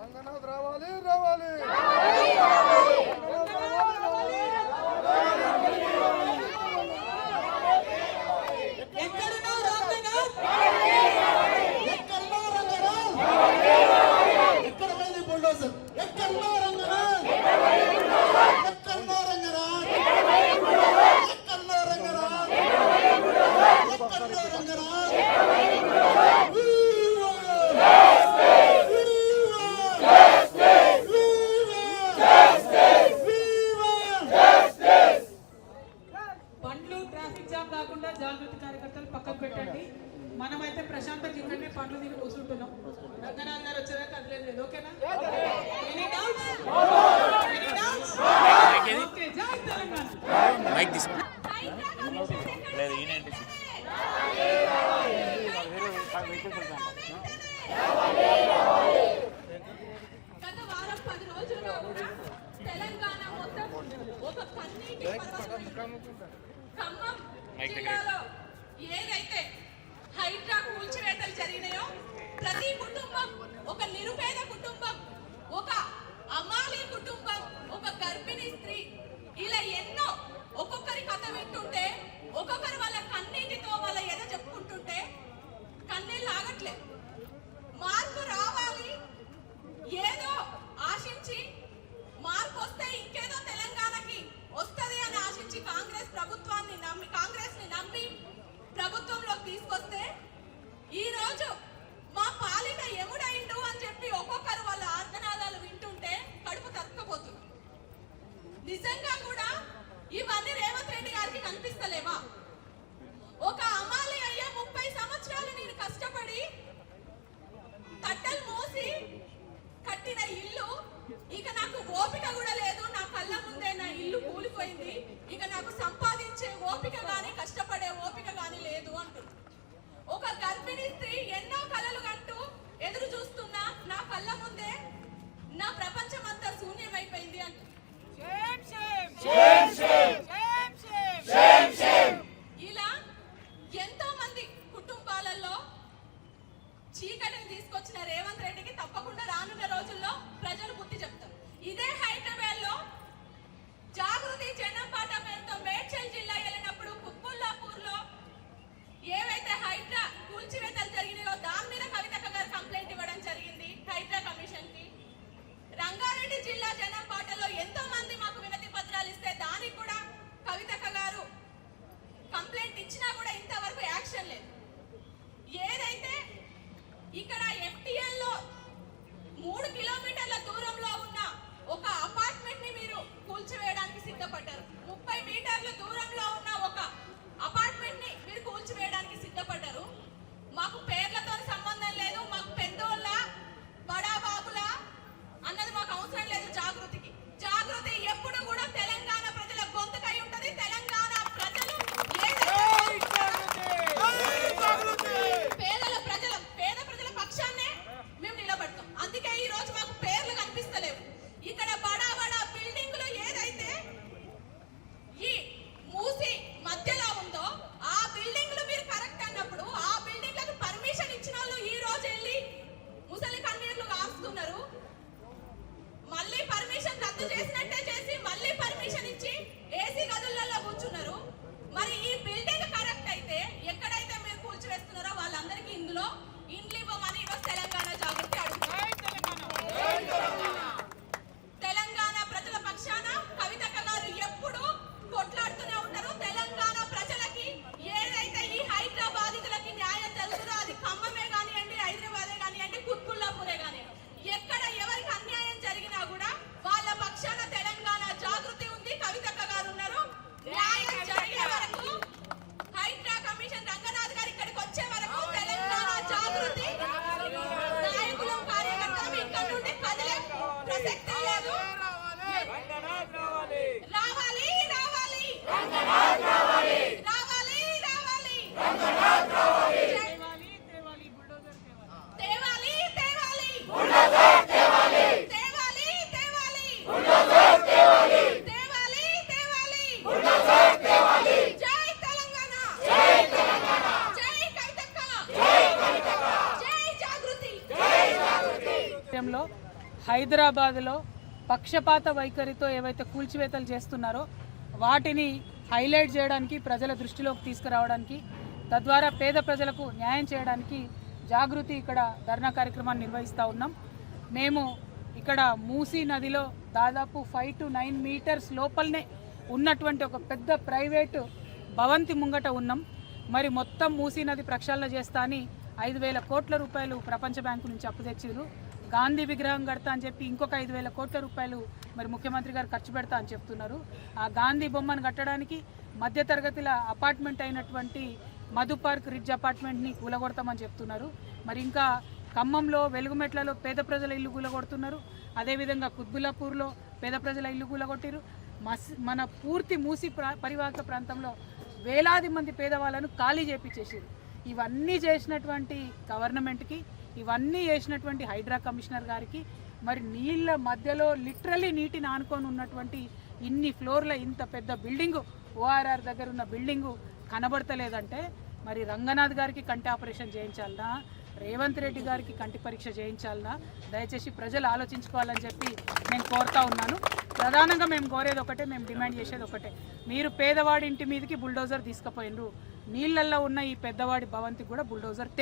రంగనాథ్ రావాలి రావాలి జాగృతి కార్యకర్తలు పక్కకు పెట్టండి. మనమైతే ప్రశాంతంగా ఇక్కడనే పండ్లు తిని కూర్చుంటున్నాం. రంగనాథ్ గారు వచ్చేదాకా కదలేదు. ఓకేనా? Any doubts? ఓకే, జై తెలంగాణ. మైక్ తీసుకో. లేదు ఈనేంటి గత వారం 10 రోజులుగా తెలంగాణ మొత్తం ఒక కన్నీటి ఖమ్మం జిల్లాలో ఏదైతే హైడ్రా కూల్చివేతలు జరిగినాయో ప్రతి కుటుంబం, ఒక నిరుపేద కుటుంబం, ఒక అమాలి కుటుంబం, ఒక గర్భిణీ స్త్రీ, ఇలా ఎన్నో ఒక్కొక్కరి కథ వింటుంటే ఒక్కొక్కరు వాళ్ళ కన్నీటితో వాళ్ళ ఎద చెప్పుకుంటుంటే కన్నీళ్ళు ఆగట్లేదు. మార్పు రావాలి ఏదో ఆశించి, మార్పు వస్తే ఇంకేదో తెలంగాణకి వస్తుంది అని ఆశించి కాంగ్రెస్ ని నమ్మి ప్రభుత్వంలోకి తీసుకొస్తే ఈ రోజు మా పాలిట ఎముడైండు అని చెప్పి ఒక్కొక్కరు వాళ్ళ ఆర్తనాదాలు వింటుంటే కడుపు తక్కుపోతుంది. నిజంగా కూడా ఇవన్నీ రేవంత్ రెడ్డి గారికి కనిపిస్తలేవా? ఒక అమాలి అయ్యే 30 సంవత్సరాలు నేను కష్టపడి తట్టలు మోసి కట్టిన ఇల్లు ఇక నాకు ఓపిక కూడా లేదు. నా కళ్ళ ముందే నా ఇల్లు కూలిపోయింది. ఇక నాకు సంపాదించే ఓపిక గాని కష్టపడే ఓపిక గాని లేదు అంటుంది. ఒక గర్భిణీ స్త్రీ ఎన్నో కలలు కంటూ ఎదురు చూస్తున్నా నా కళ్ళ ముందే నా ప్రపంచం అంతా శూన్యమైపోయింది అంటుంది. ఇలా ఎంతో మంది కుటుంబాలలో చీకటిని తీసుకొచ్చిన రేవంత్ రెడ్డికి తప్పకుండా రానున్న రోజుల్లో ప్రజలు బుద్ధి చెప్తారు. ఇదే హైదరాబాద్ లో జాగృతి జనం పాట పేరుతో మేడ్చల్ జిల్లా వెళ్ళినప్పుడు కుత్బుల్లాపూర్ లో ఏవైతే హైడ్రా కూల్చివేతలు జరిగినాయో దాని మీద కవితక్క గారు కంప్లైంట్ ఇవ్వడం జరిగింది హైడ్రా కమిషన్ కి. రంగారెడ్డి జిల్లా జనం పాటలో ఎంతో మంది మాకు వినతి పత్రాలు ఇస్తే దానికి కూడా కవితక్క గారు కంప్లైంట్ ఇచ్చినా కూడా ఇంతవరకు యాక్షన్ లేదు. ఏదైతే ఇక్కడ FTL లో 3 కిలోమీటర్ల దూరంలో ఉన్న ఒక అపార్ట్మెంట్ ని మీరు కూల్చివేయడానికి సిద్ధపడ్డారు. 30 మీటర్ల దూరంలో ఉన్న ఒక అపార్ట్మెంట్ ని మీరు కూల్చివేయడానికి సిద్ధపడ్డారు. మాకు పేర్లతో సంబంధం లేదు, మాకు పెద్దోళ్ళ బడాబాబుల అన్నది మాకు అవసరం లేదు. జాగృతి ఎప్పుడు కూడా తెలంగాణ ప్రజల గొంతుకై ఉంటది. తెలంగాణ ప్రజలు పేద ప్రజల పక్షాన్నే మేము నిలబడతాం. అందుకే ఈ రోజు మాకు పేర్లు కనిపిస్తలేవు. ఇక్కడ బడా బిల్డింగులు ఏదైతే ఈ మూసి మధ్యలో ఉందో ఆ బిల్డింగులు మీరు కరెక్ట్ అన్నప్పుడు ఆ బిల్డింగ్లకు పర్మిషన్ ఇచ్చిన వాళ్ళు ఈ రోజు వెళ్ళి ముసలి కన్నీళ్లు కాస్తున్నారు. మళ్ళీ పర్మిషన్ రద్దు చేసినట్టే చేసి మళ్ళీ పర్మిషన్ ఇచ్చి ఏసీ గదులలో కూర్చున్నారు. మరి ఈ బిల్డింగ్ కరెక్ట్ అయితే ఎక్కడైతే మీరు కూల్చివేస్తున్నారో వాళ్ళందరికీ ఇందులో ఇండ్లు ఇవ్వమని ఈరోజు తెలంగాణ జాగృతి అడుగుతుంది. తెలంగాణ ప్రజల పక్షాన కవితక్క గారు ఎప్పుడు కొట్లాడుతూనే ఉంటారు. తెలంగాణ ప్రజలకి ఏదైతే ఈ హైదరాబాదితులకి న్యాయం జరుగుతుందో అది ఖమ్మమే కానివ్వండి, హైదరాబాదే కానివ్వండి, కుత్బుల్లాపూరే కానివ్వండి, ఎక్కడ ఎవరికి అన్యాయం జరిగినా కూడా వాళ్ళ పక్షాన తెలంగాణ జాగృతి ఉంది, కవితక్క గారు ఉన్నారు. న్యాయం జరిగే వరకు హైదరాబాద్లో పక్షపాత వైఖరితో ఏవైతే కూల్చివేతలు చేస్తున్నారో వాటిని హైలైట్ చేయడానికి, ప్రజల దృష్టిలోకి తీసుకురావడానికి, తద్వారా పేద ప్రజలకు న్యాయం చేయడానికి జాగృతి ఇక్కడ ధర్నా కార్యక్రమాన్ని నిర్వహిస్తూ ఉన్నాం. మేము ఇక్కడ మూసీ నదిలో దాదాపు 5 to 9 మీటర్స్ లోపలనే ఉన్నటువంటి ఒక పెద్ద ప్రైవేటు భవంతి ముంగట ఉన్నాం. మరి మొత్తం మూసీ నది ప్రక్షాళన చేస్తా అని 5,000 కోట్ల రూపాయలు ప్రపంచ బ్యాంకు నుంచి అప్పు తెచ్చిరు. గాంధీ విగ్రహం కడతా అని చెప్పి ఇంకొక 5,000 కోట్ల రూపాయలు మరి ముఖ్యమంత్రి గారు ఖర్చు పెడతా అని చెప్తున్నారు. ఆ గాంధీ బొమ్మను కట్టడానికి మధ్యతరగతిల అపార్ట్మెంట్ అయినటువంటి మధు పార్క్ రిడ్జ్ అపార్ట్మెంట్ని కూలగొడతామని చెప్తున్నారు. మరి ఇంకా ఖమ్మంలో వెలుగుమెట్లలో పేద ప్రజల ఇల్లు కూలగొడుతున్నారు. అదేవిధంగా కుత్బుల్లాపూర్లో పేద ప్రజల ఇల్లు కూలగొట్టిరు. మన పూర్తి మూసి పరివాహక ప్రాంతంలో వేలాది మంది పేదవాళ్ళను ఖాళీ చేపించేసారు. ఇవన్నీ చేసినటువంటి గవర్నమెంట్కి, ఇవన్నీ చేసినటువంటి హైడ్రా కమిషనర్ గారికి, మరి నీళ్ళ మధ్యలో లిటరల్లీ నీటిని ఆనుకొని ఉన్నటువంటి ఇన్ని ఫ్లోర్ల ఇంత పెద్ద బిల్డింగు, ఓఆర్ఆర్ దగ్గర ఉన్న బిల్డింగు కనబడతలేదంటే మరి రంగనాథ్ గారికి కంటి ఆపరేషన్ చేయించాలనా, రేవంత్ రెడ్డి గారికి కంటి పరీక్ష చేయించాలనా, దయచేసి ప్రజలు ఆలోచించుకోవాలని చెప్పి నేను కోరుతా ఉన్నాను. ప్రధానంగా మేము కోరేది ఒకటే, మేము డిమాండ్ చేసేది ఒకటే, మీరు పేదవాడి ఇంటి మీదకి బుల్డోజర్ తీసుకుపోయినరు, నీళ్ళల్లో ఉన్న ఈ పెద్దవాడి భవంతికి కూడా బుల్డోజర్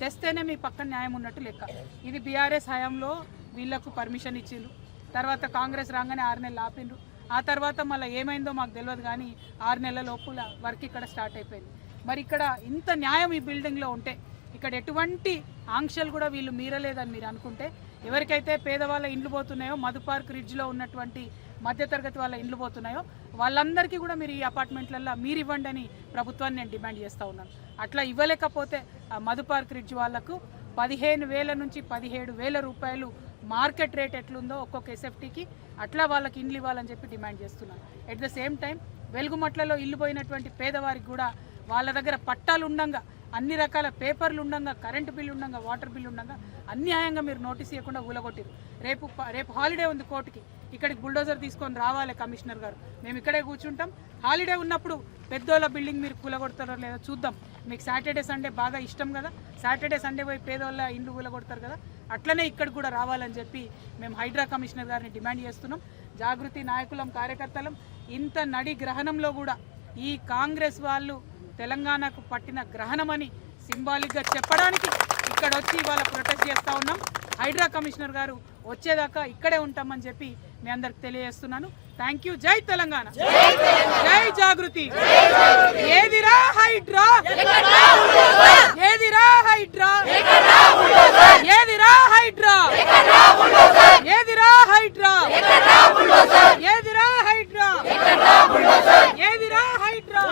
తెస్తేనే మీ పక్కన న్యాయం ఉన్నట్టు లెక్క. ఇది బీఆర్ఎస్ హయాంలో వీళ్లకు పర్మిషన్ ఇచ్చిండ్రు, తర్వాత కాంగ్రెస్ రాగానే 6 నెలలు ఆపిండ్రు, ఆ తర్వాత మళ్ళీ ఏమైందో మాకు తెలియదు కానీ 6 నెలల లోపల వర్క్ ఇక్కడ స్టార్ట్ అయిపోయింది. మరి ఇక్కడ ఇంత న్యాయం ఈ బిల్డింగ్లో ఉంటే, ఇక్కడ ఎటువంటి ఆంక్షలు కూడా వీళ్ళు మీరలేదని మీరు అనుకుంటే, ఎవరికైతే పేదవాళ్ళ ఇండ్లు పోతున్నాయో, మధు పార్క్ రిడ్జ్లో ఉన్నటువంటి మధ్యతరగతి వాళ్ళ ఇండ్లు పోతున్నాయో వాళ్ళందరికీ కూడా మీరు ఈ అపార్ట్మెంట్లలో మీరు ఇవ్వండి అని ప్రభుత్వాన్ని నేను డిమాండ్ చేస్తూ ఉన్నాను. అట్లా ఇవ్వలేకపోతే ఆ మధు పార్క్ రిడ్జ్ వాళ్లకు 15,000 నుంచి 17,000 రూపాయలు మార్కెట్ రేట్ ఎట్లుందో ఒక్కొక్క ఎస్ఎఫ్టీకి అట్లా వాళ్ళకి ఇండ్లు ఇవ్వాలని చెప్పి డిమాండ్ చేస్తున్నాను. ఎట్ ద సేమ్ టైం వెలుగుమట్లలో ఇల్లు పోయినటువంటి పేదవారికి కూడా వాళ్ళ దగ్గర పట్టాలు ఉండంగా, అన్ని రకాల పేపర్లు ఉండంగా, కరెంటు బిల్లు ఉండంగా, వాటర్ బిల్లు ఉండంగా అన్యాయంగా మీరు నోటీస్ ఇవ్వకుండా ఊలగొట్టారు. రేపు హాలిడే ఉంది కోర్టుకి, ఇక్కడికి బుల్డోజర్ తీసుకొని రావాలి కమిషనర్ గారు, మేము ఇక్కడే కూర్చుంటాం. హాలిడే ఉన్నప్పుడు పెద్దోళ్ళ బిల్డింగ్ మీరు కూలగొడతారో లేదో చూద్దాం. మీకు సాటర్డే సండే బాగా ఇష్టం కదా, సాటర్డే సండే పోయి పేదోళ్ళ ఇండ్లు కూలగొడతారు కదా, అట్లనే ఇక్కడ కూడా రావాలని చెప్పి మేము హైడ్రా కమిషనర్ గారిని డిమాండ్ చేస్తున్నాం. జాగృతి నాయకులం, కార్యకర్తలం ఇంత నడి గ్రహణంలో కూడా ఈ కాంగ్రెస్ వాళ్ళు తెలంగాణకు పట్టిన గ్రహణమని సింబాలిక్గా చెప్పడానికి ఇక్కడ వచ్చి ఇవాళ ప్రొటెస్ట్ చేస్తూ ఉన్నాం. హైడ్రా కమిషనర్ గారు వచ్చేదాకా ఇక్కడే ఉంటామని చెప్పి మీ అందరికి తెలియజేస్తున్నాను. Thank you. జై తెలంగాణ, జై జాగృతి. ఏదిరా హైడ్రా, ఏదిరా హైడ్రా, ఏదిరా హైడ్రా, ఏదిరా హైడ్రా, ఏదిరా హైడ్రా, ఏదిరా హైడ్రా,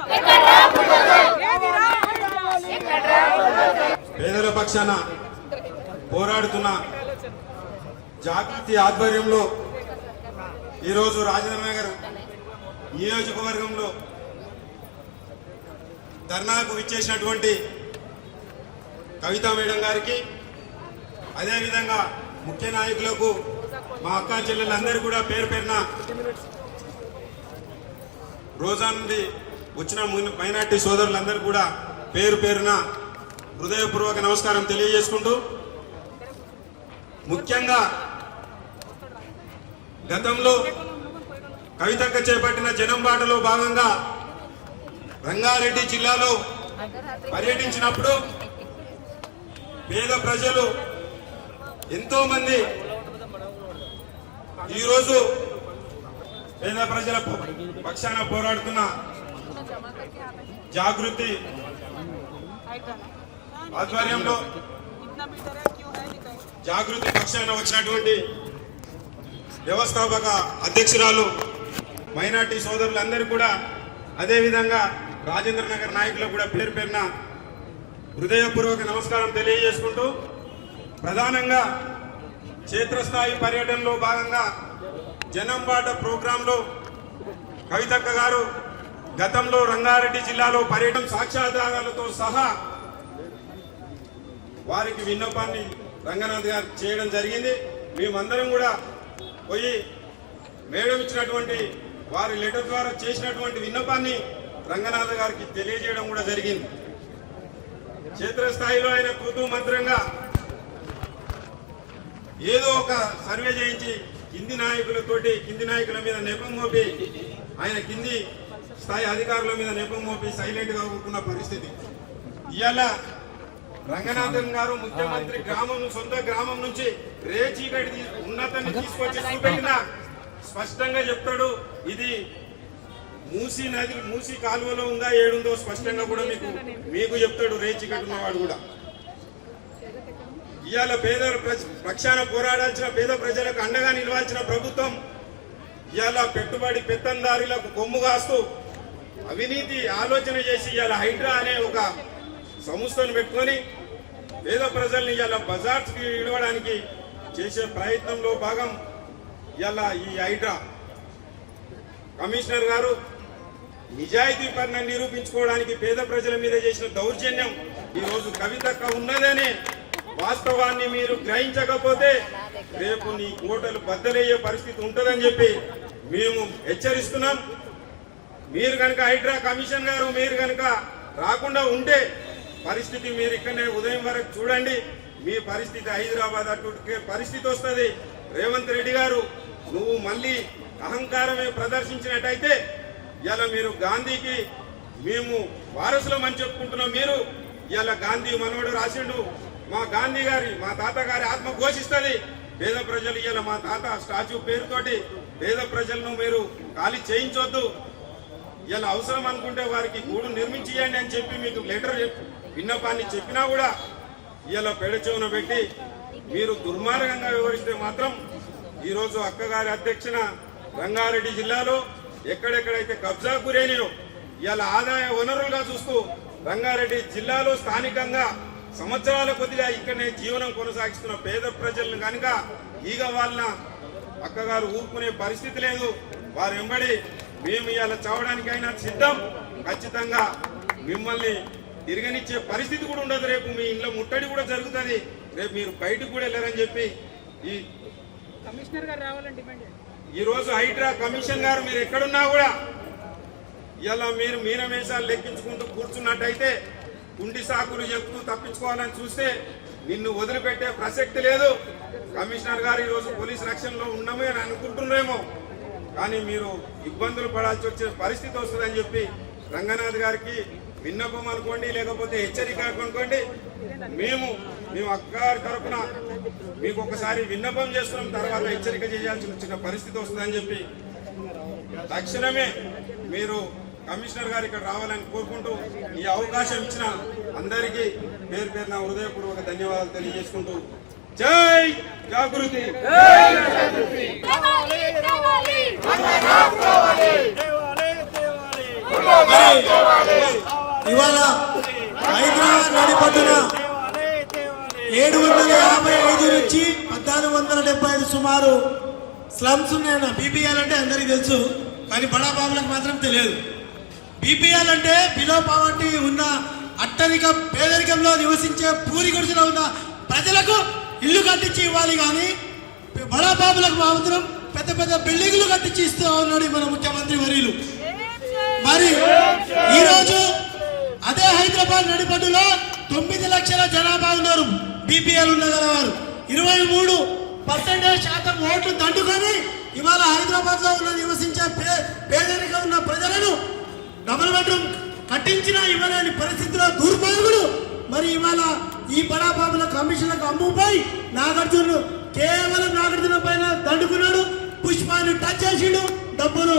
ఏదిరా హైడ్రా. పేదల పక్షాన పోరాడుతున్న జాగృతి ఆధ్వర్యంలో ఈరోజు రాజేంద్ర నగర్ నియోజకవర్గంలో ధర్నాకు విచ్చేసినటువంటి కవితా మేడం గారికి, అదేవిధంగా ముఖ్య నాయకులకు, మా అక్కా చెల్లెలందరూ కూడా పేరు పేరున, రోజా నుండి వచ్చిన మైనార్టీ సోదరులందరూ కూడా పేరు పేరున హృదయపూర్వక నమస్కారం తెలియజేసుకుంటూ, ముఖ్యంగా గతంలో కవితక్క చేపట్టిన జనం బాటలో భాగంగా రంగారెడ్డి జిల్లాలో పర్యటించినప్పుడు పేద ప్రజలు ఎంతో మంది ఈరోజు పేద ప్రజల పక్షాన పోరాడుతున్న జాగృతి ఆధ్వర్యంలో జాగృతి పక్షాన వచ్చినటువంటి వ్యవస్థాపక అధ్యక్షురాలు మైనార్టీ సోదరులందరూ కూడా, అదేవిధంగా రాజేంద్ర నగర్ నాయకులకు కూడా పేరు పేరున హృదయపూర్వక నమస్కారం తెలియజేసుకుంటూ, ప్రధానంగా క్షేత్రస్థాయి పర్యటనలో భాగంగా జనంబాట ప్రోగ్రాంలో కవితక్క గారు గతంలో రంగారెడ్డి జిల్లాలో పర్యటన సాక్ష్యాధారాలతో సహా వారికి విన్నపాన్ని రంగనాథ్ గారు చేయడం జరిగింది. మేమందరం కూడా పోయి మేడం ఇచ్చినటువంటి వారి లెటర్ ద్వారా చేసినటువంటి విన్నపాన్ని రంగనాథ్ గారికి తెలియజేయడం కూడా జరిగింది. క్షేత్రస్థాయిలో ఆయన కూతూ మంత్రంగా ఏదో ఒక సర్వే చేయించి కింది నాయకుల మీద నెపం మోపి ఆయన కింది స్థాయి అధికారుల మీద నెపం మోపి సైలెంట్ గా ఊరుకున్న పరిస్థితి. ఇవాళ రంగనాథన్ గారు ముఖ్యమంత్రి సొంత గ్రామం నుంచి రేచీగడి ఉన్నతాన్ని తీసుకొచ్చి చూపెట్టిన స్పష్టంగా చెప్తాడు. ఇది మూసీ కాలువలో ఉందా ఏడుందో స్పష్టంగా కూడా మీకు చెప్తాడు రేచీగడి ఉన్నవాడు కూడా. ఇవాళ పేదల పక్షాన పోరాడాల్సిన పేద ప్రజలకు అండగా నిలవాల్సిన ప్రభుత్వం ఇవాళ పెట్టుబడి పెత్తందారులకు కొమ్ము కాస్తూ అవినీతి ఆలోచన చేసి ఇవాళ హైడ్రా అనే ఒక సంస్థను పెట్టుకొని పేద ప్రజల్ని ఇవాళ బజార్స్కి ఇవ్వడానికి చేసే ప్రయత్నంలో భాగం ఇవాళ ఈ హైడ్రా. కమిషనర్ గారు నిజాయితీ పైన నిరూపించుకోవడానికి పేద ప్రజల మీద చేసిన దౌర్జన్యం ఈరోజు కవితక్క ఉన్నదనే వాస్తవాన్ని మీరు గ్రహించకపోతే రేపు నీ కోటలు బద్దలయ్యే పరిస్థితి ఉంటుందని చెప్పి మేము హెచ్చరిస్తున్నాం. మీరు కనుక హైడ్రా కమిషన్ గారు మీరు కనుక రాకుండా ఉంటే పరిస్థితి మీరు ఇక్కడనే ఉదయం వరకు చూడండి. మీ పరిస్థితి హైదరాబాద్ అటుకే పరిస్థితి వస్తుంది. రేవంత్ రెడ్డి గారు నువ్వు మళ్ళీ అహంకారమే ప్రదర్శించినట్టయితే ఇలా మీరు గాంధీకి మేము వారసులమని చెప్పుకుంటున్నాం. మీరు ఇలా గాంధీ మనవడు రాసిండు, మా గాంధీ గారి మా తాత గారి ఆత్మ ఘోషిస్తుంది. పేద ప్రజలు ఇలా మా తాత స్టాచ్యూ పేరుతోటి పేద ప్రజలను మీరు ఖాళీ చేయించొద్దు. ఇలా అవసరం అనుకుంటే వారికి గూడు నిర్మించేయండి అని చెప్పి మీకు లెటర్ విన్నపాన్ని చెప్పినా కూడా ఇలా పెడచెవున పెట్టి మీరు దుర్మార్గంగా వివరిస్తే మాత్రం ఈరోజు అక్కగారి అధ్యక్షన రంగారెడ్డి జిల్లాలో ఎక్కడెక్కడైతే కబ్జా గురైనయో ఇలా ఆదాయ వనరులుగా చూస్తూ రంగారెడ్డి జిల్లాలో స్థానికంగా సంవత్సరాల కొద్దిగా ఇక్కడనే జీవనం కొనసాగిస్తున్న పేద ప్రజలను కనుక ఈగ వాళ్ళ అక్కగారు ఊరుకునే పరిస్థితి లేదు. వారు వెంబడి మేము ఇలా చావడానికైనా సిద్ధం. ఖచ్చితంగా మిమ్మల్ని తిరగనిచ్చే పరిస్థితి కూడా ఉండదు. రేపు మీ ఇంట్లో ముట్టడి కూడా జరుగుతుంది. రేపు మీరు బయటకు కూడా వెళ్ళారని చెప్పి ఈ కమిషనర్ గారు రావాలని డిమాండ్. ఈరోజు హైడ్రా కమిషన్ గారు మీరు ఎక్కడున్నా కూడా ఇలా మీరు మీనమేషాలు లెక్కించుకుంటూ కూర్చున్నట్టయితే కుండి సాకులు చెప్తూ తప్పించుకోవాలని చూస్తే నిన్ను వదిలిపెట్టే ప్రసక్తి లేదు. కమిషనర్ గారు ఈరోజు పోలీస్ రక్షణలో ఉన్నామే అని అనుకుంటున్నారేమో, కానీ మీరు ఇబ్బందులు పడాల్సి వచ్చే పరిస్థితి వస్తుందని చెప్పి రంగనాథ్ గారికి విన్నపం అనుకోండి, లేకపోతే హెచ్చరిక అనుకోండి. మేము అక్కగారి తరఫున మీకు ఒకసారి విన్నపం చేస్తున్నాం, తర్వాత హెచ్చరిక చేయాల్సి వచ్చిన పరిస్థితి వస్తుందని చెప్పి తక్షణమే మీరు కమిషనర్ గారు ఇక్కడ రావాలని కోరుకుంటూ ఈ అవకాశం ఇచ్చిన అందరికీ పేరు పేరున హృదయపూర్వక ధన్యవాదాలు తెలియజేసుకుంటూ జై జాగృతి. ఇవాళ హైదరాబాద్ నడిపట్టున 755 నుంచి 1475 సుమారు స్లమ్స్ ఉన్నాయన్న. బీపీఎల్ అంటే అందరికీ తెలుసు, కానీ బడా బాబులకు మాత్రం తెలియదు. బీపీఎల్ అంటే బిలో పావర్టీ ఉన్న అట్టరిక పేదరికంలో నివసించే పూరి గుడిసెలో ఉన్న ప్రజలకు ఇల్లు కట్టించి ఇవ్వాలి, కానీ బడా బాబులకు మాత్రం పెద్ద పెద్ద బిల్డింగ్లు కట్టించి ఇస్తూ ఉన్నాడు మన ముఖ్యమంత్రి వర్యులు. మరి ఈరోజు అదే హైదరాబాద్ నడిపడ్డులో 9 లక్షల జనాభా ఉన్నారు బీపీఎల్ ఉన్నగలవారు. 23% ఓట్లు దండుకొని ఇవాళ హైదరాబాద్ లో ఉన్న నివసించే పేదరికం ఉన్న ప్రజలను డబుల్ బెడ్రూమ్ కట్టించిన ఇవ్వలేని పరిస్థితిలో దుర్మార్గుడు మరి ఇవాళ ఈ బడాబాబుల కమిషన్లకు అమ్ముపోయి కేవలం నాగార్జున పైన దండుకున్నాడు. పుష్పాన్ని టచ్ చేసిండు, డబ్బులు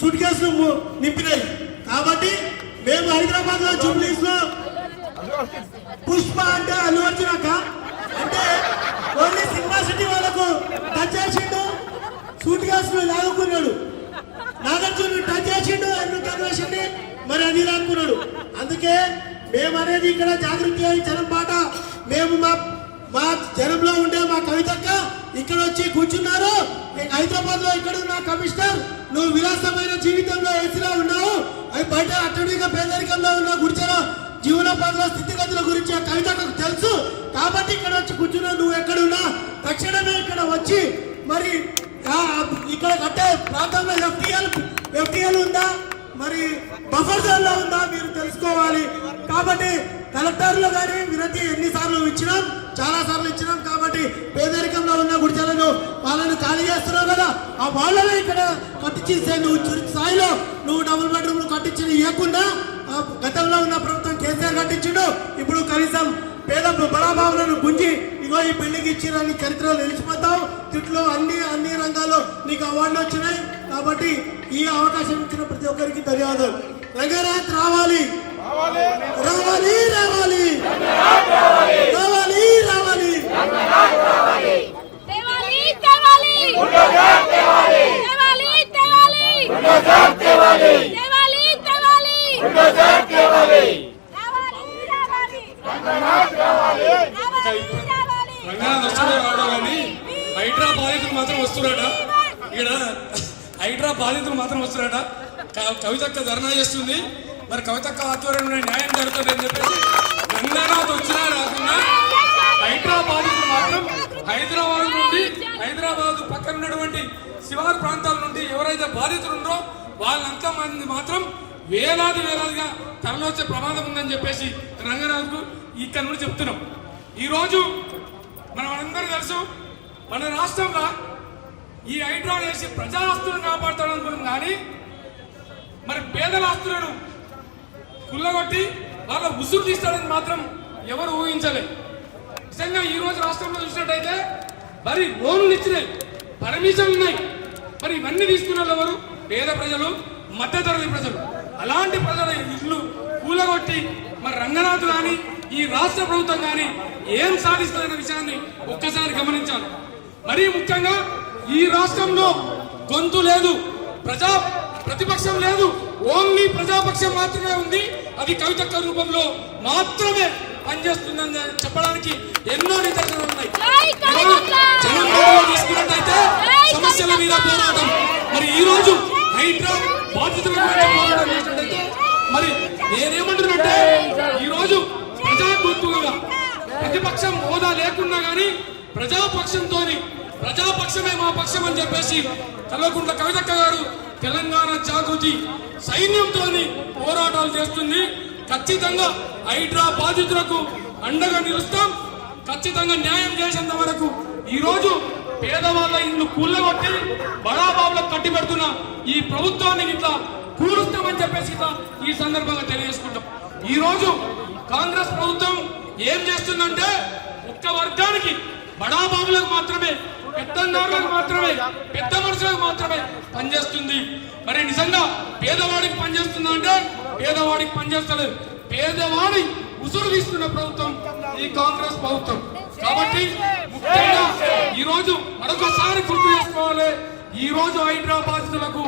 సూట్ కేసులు నింపినాయి. కాబట్టి మేము హైదరాబాద్ లో జూబ్లీస్ లో పుష్ప అంటే అల్లు అర్జున్ అంటే ఓన్లీ సినిమా సిటీ వాళ్ళకు టచ్ చేసిండు, సూట్ కేసులు లాగుకున్నాడు. నాగార్జున టచ్ చేసిండు, ఎందుకు కనివేసింది మరి అది లాక్కున్నాడు. అందుకే మేము అనేది ఇక్కడ జాగృతి జనం పాట. మేము మా జనంలో ఉండే మా కవితక్క ఇక్కడ వచ్చి కూర్చున్నారు. హైదరాబాద్ లో ఇక్కడ ఉన్న కమిషనర్ నువ్వు విలాసమైన జీవితంలో ఏసీలో ఉన్నావు, అది బయట అట్టడిగా పేదరికంలో ఉన్న గుడిచెల జీవనోపాధుల స్థితిగతుల గురించి ఆ కవితకు తెలుసు. కాబట్టి ఇక్కడ వచ్చి కూర్చున్నావు. నువ్వు ఎక్కడున్నా తక్షణమే ఇక్కడ వచ్చి మరి ఇక్కడ కట్టే ప్రాంతంలో ఎఫ్టీఎల్ ఉందా, మరి బఫర్ జోన్ లో ఉందా మీరు తెలుసుకోవాలి. కాబట్టి కలెక్టర్లు గానీ వినతి ఎన్నిసార్లు ఇచ్చినాం, చాలా సార్లు ఇచ్చినాం. కాబట్టి పేదరికంలో ఉన్న గుడిసెలను వాళ్ళను ఖాళీ చేస్తున్నావు కదా, ఆ వాళ్ళనే ఇక్కడ కట్టించిస్తే నువ్వు స్థాయిలో నువ్వు డబుల్ బెడ్రూమ్లు కట్టించి ఇవ్వకుండా గతంలో ఉన్న ప్రభుత్వం కేసీఆర్ కట్టించుడు. ఇప్పుడు కనీసం పేద బడాబాబులను గుంజి ఇగో ఈ బిల్డింగ్ ఇచ్చిరని చరిత్రలో నిలిచిపోతావు. తిట్లో అన్ని రంగాల్లో నీకు అవార్డులు వచ్చినాయి. కాబట్టి ఈ అవకాశం ఇచ్చిన ప్రతి ఒక్కరికి ధన్యవాదాలు. రంగనాథ్ రావాలి రావాలి రావాలి రావాలి రావాలి రావాలి. రంగనాథ్ వస్తుందో రావడం కానీ హైడ్రా బాధితులు మాత్రం వస్తున్నారట. ఇక్కడ హైడ్రా బాధితులు మాత్రం వస్తున్నారట. కవితక్క ధర్నా చేస్తుంది. మరి కవితక్క ఆధ్వర్యంలో న్యాయం జరుగుతుంది అని చెప్పేసి రంగనాథ్ వచ్చినా రాకుండా హైడ్రా బాధితులు మాత్రం హైదరాబాద్ పక్కన ఉన్నటువంటి శివారు ప్రాంతాల నుండి ఎవరైతే బాధితులు ఉన్నారో వాళ్ళంతా మంది మాత్రం వేలాదిగా తరలివచ్చే ప్రమాదం ఉందని చెప్పేసి రంగనాథ్కు ఇక్కడ నుండి చెప్తున్నాం. ఈరోజు మనం అందరూ తెలుసు, మన రాష్ట్రంలో ఈ హైడ్రా వేసి ప్రజా ఆస్తులను కాపాడుతాడనుకున్నాం కానీ మరి పేదల ఆస్తులను కుల్లగొట్టి వాళ్ళ ఉసురు తీస్తాడని మాత్రం ఎవరు ఊహించలేదు. నిజంగా ఈ రోజు రాష్ట్రంలో చూసినట్టయితే మరి లోన్లు ఇచ్చినాయి, పర్మిషన్లు ఉన్నాయి. మరి ఇవన్నీ తీసుకున్న వాళ్ళు ఎవరు? పేద ప్రజలు, మధ్యతరగతి ప్రజలు. అలాంటి ప్రజల ఇల్లు కూలగొట్టి మరి రంగనాథ్ కానీ ఈ రాష్ట్ర ప్రభుత్వం కానీ ఏం సాధిస్తుందనే విషయాన్ని ఒక్కసారి గమనించాలి. మరీ ముఖ్యంగా ఈ రాష్ట్రంలో గొంతు లేదు, ప్రతిపక్షం లేదు, ఓన్లీ ప్రజాపక్షం మాత్రమే ఉంది. అది కవితక్క రూపంలో మాత్రమే పనిచేస్తుందని చెప్పడానికి ఎన్నో నిదర్శనాలు ఉన్నాయి. జనం తీసుకున్నట్టయితే సమస్యల మీద పోరాటం, మరి ఈ రోజు హైడ్రా బాధితుల పోరాటం చేసినట్టయితే మరి నేనేమంటున్నట్టే ఈ రోజు ప్రజాగుర్తుగా ప్రతిపక్షం హోదా లేకున్నా గానీ ప్రజాపక్షమే మా పక్షం అని చెప్పేసి కల్వకుంట్ల కవితక్క గారు తెలంగాణ జాగృతి సైన్యంతో పోరాటాలు చేస్తుంది. ఖచ్చితంగా హైడ్రా బాధితులకు అండగా నిలుస్తాం. ఖచ్చితంగా న్యాయం చేసేంత వరకు ఈ రోజు పేదవాళ్ళ ఇల్లు కూలగొట్టి బడాబాబులకు కట్టి పెడుతున్న ఈ ప్రభుత్వాన్ని ఇట్లా కూలుస్తామని చెప్పేసి ఈ సందర్భంగా తెలియజేసుకుంటాం. ఈ రోజు కాంగ్రెస్ ప్రభుత్వం ఏం చేస్తుందంటే ఒక్క వర్గానికి బడాబాబులకు మాత్రమే, పెద్దందారులకు మాత్రమే, పెద్ద మనుషులకు మాత్రమే పనిచేస్తుంది. మరి నిజంగా పేదవాడికి పనిచేస్తుందా అంటే పేదవాడికి పనిచేస్తలేదు. పేదవాడి ఉసురు తీసుకున్న ప్రభుత్వం ఈ కాంగ్రెస్ ప్రభుత్వం. కాబట్టి ముఖ్యంగా ఈ రోజు మరొకసారి గుర్తు చేసుకోవాలి, ఈ రోజు హైదరాబాద్లకు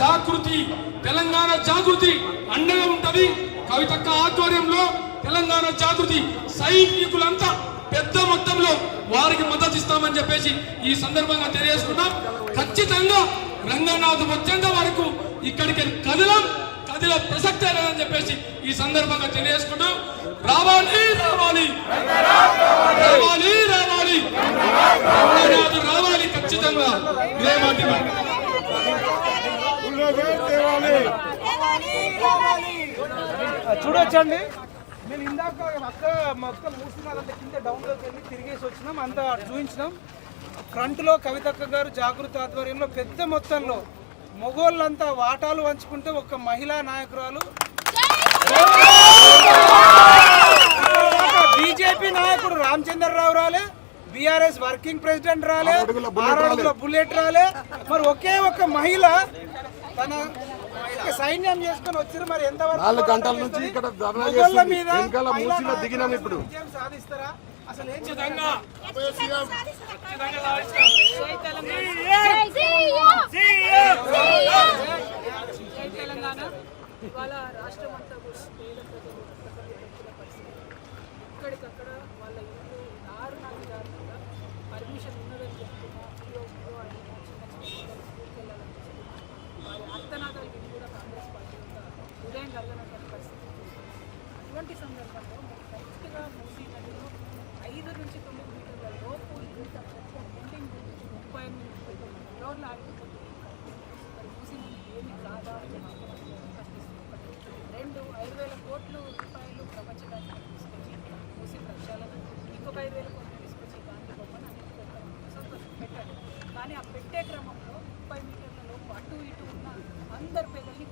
జాగృతి, తెలంగాణ జాగృతి అండగా ఉంటది. కవితక్క ఆధ్వర్యంలో తెలంగాణ జాగృతి సైనికులంతా పెద్ద మొత్తంలో వారికి మద్దతు ఇస్తామని చెప్పేసి ఈ సందర్భంగా తెలియజేసుకున్నాం. ఖచ్చితంగా రంగనాథ్ వచ్చేంత వరకు ఇక్కడికి కదిల ప్రసక్తే లేదని చెప్పేసి ఈ సందర్భంగా తెలియజేసుకుంటూ రావాలి రావాలి రావాలి రావాలి రంగనాథ్ రావాలి ఖచ్చితంగా ఇదే మాట. చూడొచ్చండి, నేను ఇందాక అక్క మొత్తం మూసినారంటే కింద డౌన్లోకి వెళ్ళి తిరిగేసి వచ్చినాం, అంతా చూపించినాం. ఫ్రంట్లో కవితక్క గారు జాగృతి ఆధ్వర్యంలో పెద్ద మొత్తంలో మొగోళ్ళంతా వాటాలు పంచుకుంటే ఒక మహిళా నాయకురాలు, బీజేపీ నాయకుడు రామచంద్రరావు రాలే, బీఆర్ఎస్ వర్కింగ్ ప్రెసిడెంట్ రాలే, 6 అడుగుల బుల్లెట్ రాలే, మరి ఒకే ఒక మహిళ తన సైన్యం చేసుకుని వచ్చారు. మరి ఎంతవరకు 4 గంటల నుంచి ఇక్కడ ధర్నా చేస్తుంది. వెనకాల మూసిలో దిగినాం. ఇప్పుడు సాధిస్తారా అసలు ఏం తెలంగాణ వాళ్ళ రాష్ట్రం అంతా కూడా పేద ప్రజలు ఇక్కడికక్కడ వాళ్ళ ఇల్లు దారుణంగా పర్మిషన్ ఉన్నదని చెప్తున్నా వారి అర్థనాదాలు విని కూడా కాంగ్రెస్ పార్టీ ఉదయం కలగనటువంటి పరిస్థితి. అటువంటి సందర్భంలో కరెక్ట్గా మూసీ నదిలో 5 నుంచి 9 మీటర్ల లోపు బిల్డింగ్ 38 ఫ్లోర్లు ఆగిపోతుంది. మరి మూసీ ఏమి కాదా అని ప్రశ్నిస్తుంది. 5,000 కోట్ల రూపాయలు ప్రపంచ బ్యాంకు తీసుకొచ్చి మూసీ ప్రక్షాళన, ఇంకొక 5,000 కోట్లు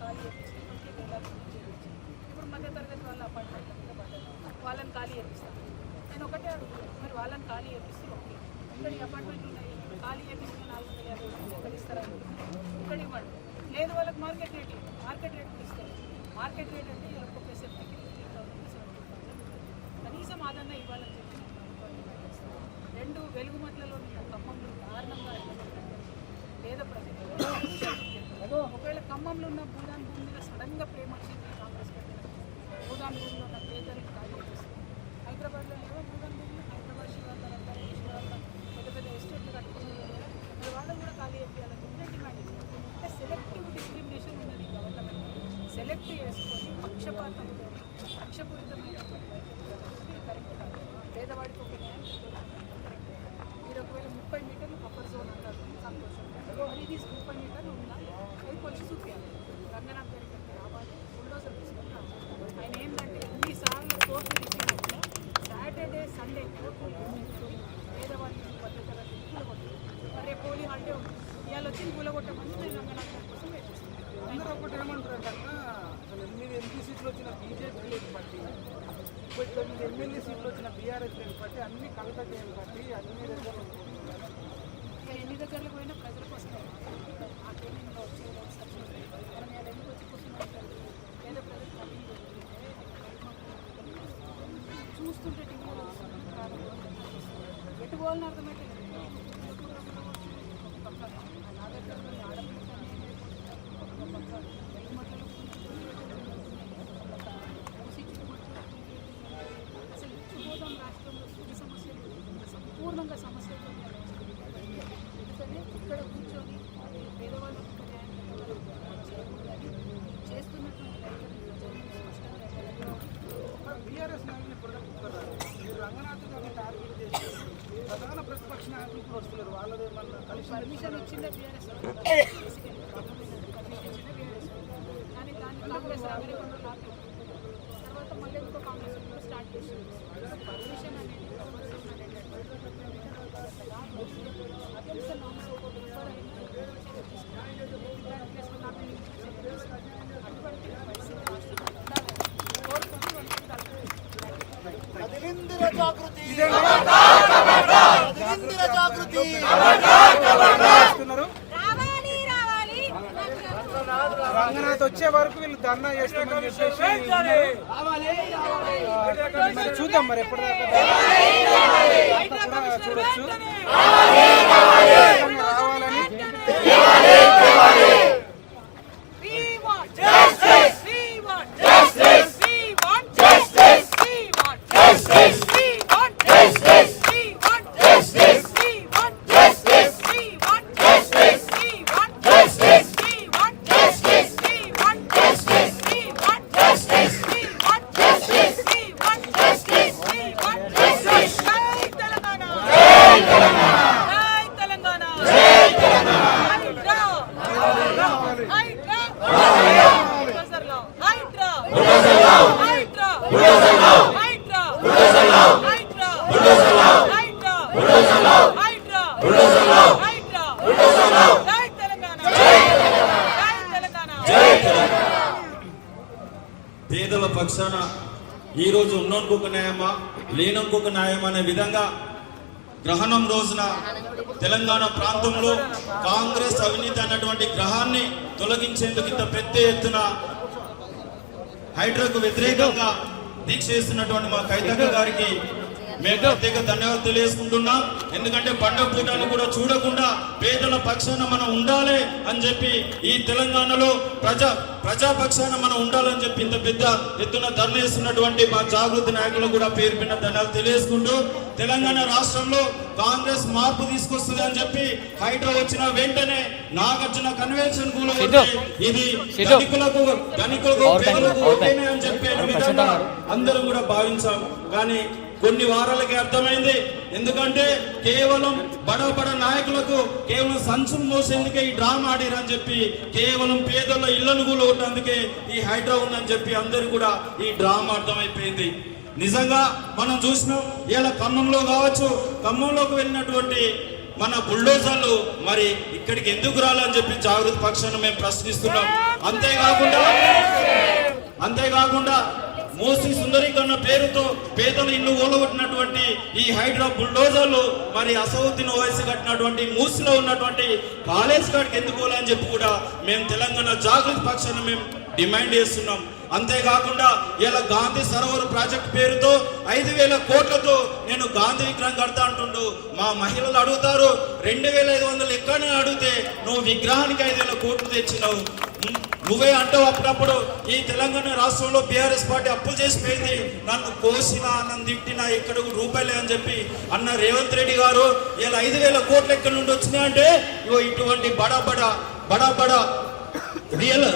ఖాళీ చేపించి ఇప్పుడు మధ్యతరగతి వాళ్ళ అపార్ట్మెంట్ వాళ్ళని ఖాళీ చేపిస్తాను. నేను ఒకటే అడుగుతాను, మరి వాళ్ళని ఖాళీ చేపిస్తే ఓకే, ఇక్కడ ఈ అపార్ట్మెంట్లు ఉన్నాయి, ఖాళీ చేపిస్తే 450 ఎక్కడ ఇస్తారని ఇక్కడ ఇవ్వండి. లేదు వాళ్ళకి మార్కెట్ రేట్ ఇస్తారు. మార్కెట్ రేట్ అంటే ఒక్కొక్క సెఫ్టీకి 15,000 కనీసం ఆదరణ ఇవ్వాలని చెప్పి రెండు వెలుగుమట్లలో ఖమ్మంలో దారుణంగా పేద ప్రజలు ఒకవేళ ఖమ్మంలో ఉన్న భూదాన్ భూమి మీద సడన్గా ప్రేమ వచ్చింది కాంగ్రెస్ పెట్టిన భూదాన్ భూమిలో ఉన్న పేదలకు ఖాళీ చేస్తుంది. హైదరాబాద్లో ఏవో భూదాన్ భూమి హైదరాబాద్ శివార్ల పెద్ద పెద్ద ఎస్టేట్లు కట్టుకుని మరి వాళ్ళని కూడా ఖాళీ చేయాలని చెప్పి డిమాండ్ ఇచ్చారు. అంటే సెలెక్టివ్ డిస్క్రిమినేషన్ ఉన్నది గవర్నమెంట్. సెలెక్ట్ చేసుకొని పక్షపాతంతో పక్షపూరితమైనటువంటి కరెక్ట్ కాదు. పేదవాడికి ఒక న్యాయం మీరు ఒకవేళ 30 మీటర్లు బఫర్ జోన్ అంటారు, సంతోషం. మరి ఇది 30 మీటర్లు ఉందా అది కొంచెం చూపించాలి. రంగనాథ్ గారికి రావాలి, బుల్డోజర్ తీసుకొని రావాలి. ఆయన ఏంటంటే ఎన్నిసార్లు కోర్టు తీసుకున్నప్పుడు సాటర్డే సండే కోర్టు పేదవాళ్ళకి పద్ధతుల కూలగొట్టారు. మరి రేపు హోలీ హాలిడే ఉంటుంది, ఇవాళ వచ్చింది కూలగొట్టమని నేను రంగనాథ్ గారి కోసం వెయిట్ చేస్తాను. అందరూ ఒకటి ఏమంటారు కన్నా అసలు 8 ఎంపీ సీట్లు వచ్చిన బీజేపీ లేదు బట్టి, 9 ఎమ్మెల్యే సీట్లు వచ్చిన బీఆర్ఎస్ లేదు బట్టి, అన్ని కవిత చేయని బట్టి అన్ని రిజర్వ్ ఎన్ని దగ్గరలో పోయినా ప్రజల కోసం ఆ ట్రైనింగ్లో వచ్చి మనం ఎలా ఎందుకు వచ్చి కూర్చున్నాం పేద ప్రజలు చూస్తుంటే టీవీలో ఎటు పోవాలని అర్థమైతే అసలు ఇచ్చిపోదాం రాష్ట్రంలో సుఖ సమస్యలు సంపూర్ణంగా సమస్యలు ఇక్కడ కూర్చొని పేదవాళ్ళకి చేస్తున్నటువంటి బీఆర్ఎస్ నాయకులు మీరు రంగనాథ్ గారిని టార్గెట్ చేసి ప్రధాన ప్రతిపక్ష నాయకులు ఇప్పుడు వస్తున్నారు. వాళ్ళది ఏమన్నా కలిసి పర్మిషన్ ఇచ్చిందే బీఆర్ఎస్ కానీ దాన్ని కాంగ్రెస్ రాగానే కొన్ని లాభం తర్వాత మళ్ళీ ఇంకో కాంగ్రెస్ స్టార్ట్ చేసింది. పర్మిషన్ అనేది రంగనాథ్ వచ్చే వరకు వీళ్ళు ధర్నా చేస్తామని చెప్పేసి మరి చూద్దాం మరి ఎప్పటిదాకా చూడొచ్చు. రావాలని పేదల పక్షాన ఈరోజు ఉన్నోనుకొక న్యాయమా లేనొక న్యాయం అనే విధంగా గ్రహణం రోజున తెలంగాణ ప్రాంతంలో కాంగ్రెస్ అవినీతి అన్నటువంటి గ్రహాన్ని తొలగించేందుకు ఇంత పెద్ద ఎత్తున హైడ్రాకు వ్యతిరేకంగా దీక్ష చేస్తున్నటువంటి మా కైతక్క గారికి మేము ప్రత్యేక ధన్యవాదాలు తెలియజేసుకుంటున్నాం. ఎందుకంటే పండుగ పూటను కూడా చూడకుండా పేదల పక్షాన మనం ఉండాలి అని చెప్పి ఈ తెలంగాణలో ప్రజా పక్షాన మనం ఉండాలని చెప్పి ఇంత పెద్ద ఎత్తున ధర్నా చేస్తున్నటువంటి మా జాగృతి నాయకులు కూడా పేరు పిన్న ధన్యవాదాలు తెలియజేసుకుంటూ తెలంగాణ రాష్ట్రంలో కాంగ్రెస్ మార్పు తీసుకొస్తుంది అని చెప్పి హైడ్రా వచ్చిన వెంటనే నాగార్జున కన్వెన్షన్ ఇది ధనికులకు పేదలకు ఓకేనే అని చెప్పే విధంగా అందరం కూడా భావించాం. కానీ కొన్ని వారాలకి అర్థమైంది. ఎందుకంటే కేవలం బడ నాయకులకు కేవలం సంచులు మోసేందుకే ఈ డ్రామా ఆడిరని చెప్పి కేవలం పేదల ఇళ్లను కూలగొట్టేందుకే ఈ హైడ్రా ఉందని చెప్పి అందరూ కూడా ఈ డ్రామా అర్థమైపోయింది. నిజంగా మనం చూసినాం ఇలా ఖమ్మంలో కావచ్చు, ఖమ్మంలోకి వెళ్ళినటువంటి మన బుల్డోజర్లు మరి ఇక్కడికి ఎందుకు రాలని చెప్పి జాగృతి పక్షాన్ని మేము ప్రశ్నిస్తున్నాం. అంతేకాకుండా మూసి సుందరీకరణ పేరుతో పేదల ఇల్లు ఊలగొట్టినటువంటి ఈ హైడ్రా బుల్డోజర్లు మరి అసౌద్దీన్ ఓవైసీ కట్టినటువంటి మూసిలో ఉన్నటువంటి కాలేజ్ కాడికి ఎందుకు అని చెప్పి కూడా మేము తెలంగాణ జాగృతి పక్షాన మేము డిమాండ్ చేస్తున్నాం. అంతేకాకుండా ఇలా గాంధీ సరోవర్ ప్రాజెక్ట్ పేరుతో 5,000 కోట్లతో నేను గాంధీ విగ్రహం కడతా అంటుండు. మా మహిళలు అడుగుతారు 2,500 ఎక్కడనే అడిగితే నువ్వు విగ్రహానికి 5,000 కోట్లు తెచ్చినావు. నువ్వే అంటావు అప్పుడప్పుడు ఈ తెలంగాణ రాష్ట్రంలో బీఆర్ఎస్ పార్టీ అప్పులు చేసిపోయింది, నన్ను కోసినా నన్ను తిట్టినా ఎక్కడ రూపాయలే అని చెప్పి అన్న రేవంత్ రెడ్డి గారు ఇలా 5,000 కోట్లు ఎక్కడి నుండి వచ్చినాయంటే ఇగో ఇటువంటి బడా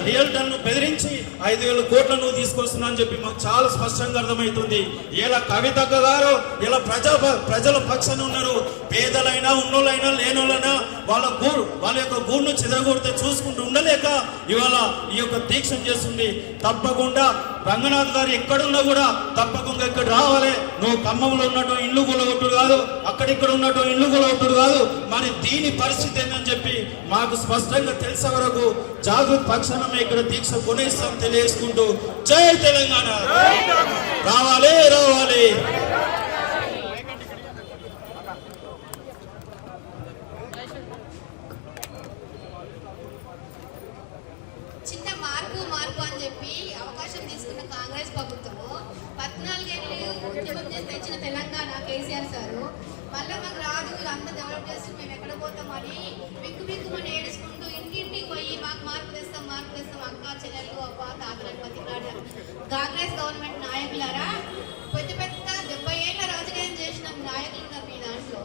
రియల్టర్ను బెదిరించి 5,000 కోట్లను తీసుకొస్తున్నా అని చెప్పి మాకు చాలా స్పష్టంగా అర్థమవుతుంది. ఇలా కవితక్క గారు ఇలా ప్రజల పక్షాన ఉన్నారు. పేదలైనా ఉన్నోళ్ళైనా లేనోళ్ళైనా వాళ్ళ యొక్క గూడును చెదరగొడితే చూసుకుంటూ ఉండలేక ఇవాళ ఈ యొక్క దీక్ష చేస్తుంది. తప్పకుండా రంగనాథ్ గారు ఎక్కడున్నా కూడా తప్పకుండా ఇక్కడ రావాలి. నువ్వు ఖమ్మంలో ఉన్నటువంటి ఇల్లు కూలగొట్టుడు కాదు, అక్కడిక్కడ ఉన్నటువంటి ఇల్లు కూలగొట్టుడు కాదు. మరి దీని పరిస్థితి ఏంటని చెప్పి మాకు స్పష్టంగా తెలిసే వరకు జాగృతి పక్షాన ఇక్కడ దీక్ష కొనేస్తాం తెలియజేసుకుంటూ జై తెలంగాణ. రావాలి. చిన్న మార్పు అని చెప్పి అవకాశం తీసుకున్న కాంగ్రెస్ ప్రభుత్వము 14 ఏళ్ళు ఉద్యమం చేసి తెచ్చిన తెలంగాణ కేసీఆర్ సారు మళ్ళీ మాకు రాదు అంతా డెవలప్ చేస్తూ మేము ఎక్కడ పోతామని బిక్కుమని ఏడుచుకుంటూ ఇంటింటికి పోయి మాకు మార్పు తెస్తాం అక్క చెల్లెళ్ళు అబ్బా తాతలను బతికాడు. కాంగ్రెస్ గవర్నమెంట్ నాయకులారా పెద్ద 70 ఏళ్ళ రాజకీయం చేసిన నాయకులు ఉన్నారు మీ దాంట్లో.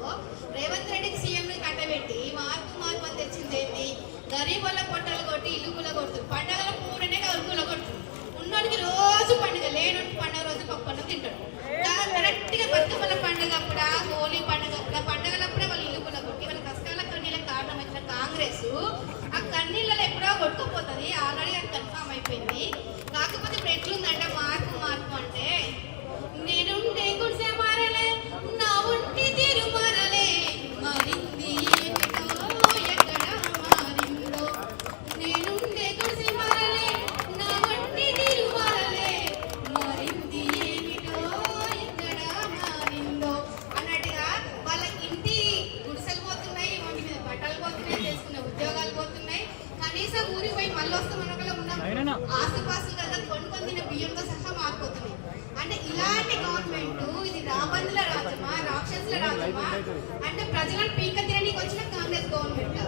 రేవంత్ రెడ్డికి సీఎంని కట్టబెట్టి మార్పు అని తెచ్చింది ఏంటి? గరీబుల పొట్టలు కొట్టి ఇల్లు కూలగొడుతుంది. పండగల పూడనే కూలగొడుతుంది. ఉన్నోడికి రోజు పండుగ, లేనోడికి పండుగ రోజు పప్పు తింటాడు. కరెక్ట్ గా బతుకమ్మల పండుగ అప్పుడా, హోలీ పండుగ అప్పుడా, పండుగలప్పుడే వాళ్ళు ఇల్లు కూలగొట్టి వాళ్ళ కష్టాల కన్నీళ్ళకి కారణమైన కాంగ్రెస్ ఆ కన్నీళ్ళలో ఎప్పుడో కొట్టుకుపోతుంది. ఆల్రెడీ అది కన్ఫామ్ అయిపోయింది. కాకపోతే ఇప్పుడు ఎట్లుందంటే మార్పు అంటే నేనుండే గుడిసె మారలే, నా ఒంటి తీరు మారలే, మారింది ఏమిటో ఎక్కడ మారిందో. నేనుండే గుడిసె మారలే, నా ఒంటి తీరు మారలే, మారింది ఏమిటో ఎక్కడ మారిందో అన్నట్టుగా వాళ్ళ ఇంటి గుడిసెలు పోతున్నాయి, ఒంటి మీద బట్టలు పోతున్నాయి, చేసుకునే ఉద్యోగాలు పోతున్నాయి. కనీసం ఊరికి పోయి మళ్ళీ వస్తామన్న ఉన్న ఆస్తిపాస్తులు కదా కొనుక్కొని తిన్న బియ్యంతో సహా మారిపోతున్నాయి. అంటే ఇలాంటి గవర్నమెంట్ ఇది రాబందుల రాజ్యమా, రాక్షసుల రాజ్యమా? అంటే ప్రజలను పీక తినడానికి వచ్చిన కాంగ్రెస్ గవర్నమెంట్.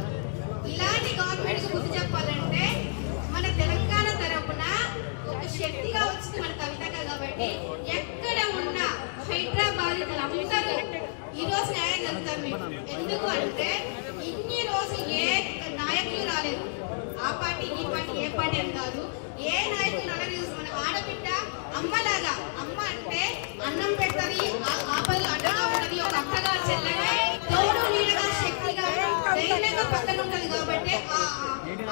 ఇలాంటి గవర్నమెంట్ కు బుద్ధి చెప్పాలంటే మన తెలంగాణ తరపున ఒక శక్తిగా వచ్చింది మన కవితక్క. కాబట్టి ఎక్కడ ఉన్న హైదరాబాద్ అందరూ ఈ రోజు న్యాయం జరుగుతారు మీకు. ఎందుకు అంటే ఇన్ని రోజులు ఏ నాయకులు రాలేదు, ఆ పార్టీ ఈ పార్టీ ఏ పార్టీ అని కాదు, ఏ నాయకులు రాలేదు. మన ఆడబిడ్డ అమ్మలాగా, అమ్మ అంటే అన్నం పెడతది, ఆపదలు అడ్డగా ఉంటది, ఒక అక్కగా చెల్లెగా తోడు నీడగా శక్తిగా ధైర్యంగా పక్కన ఉంటది. కాబట్టి ఆ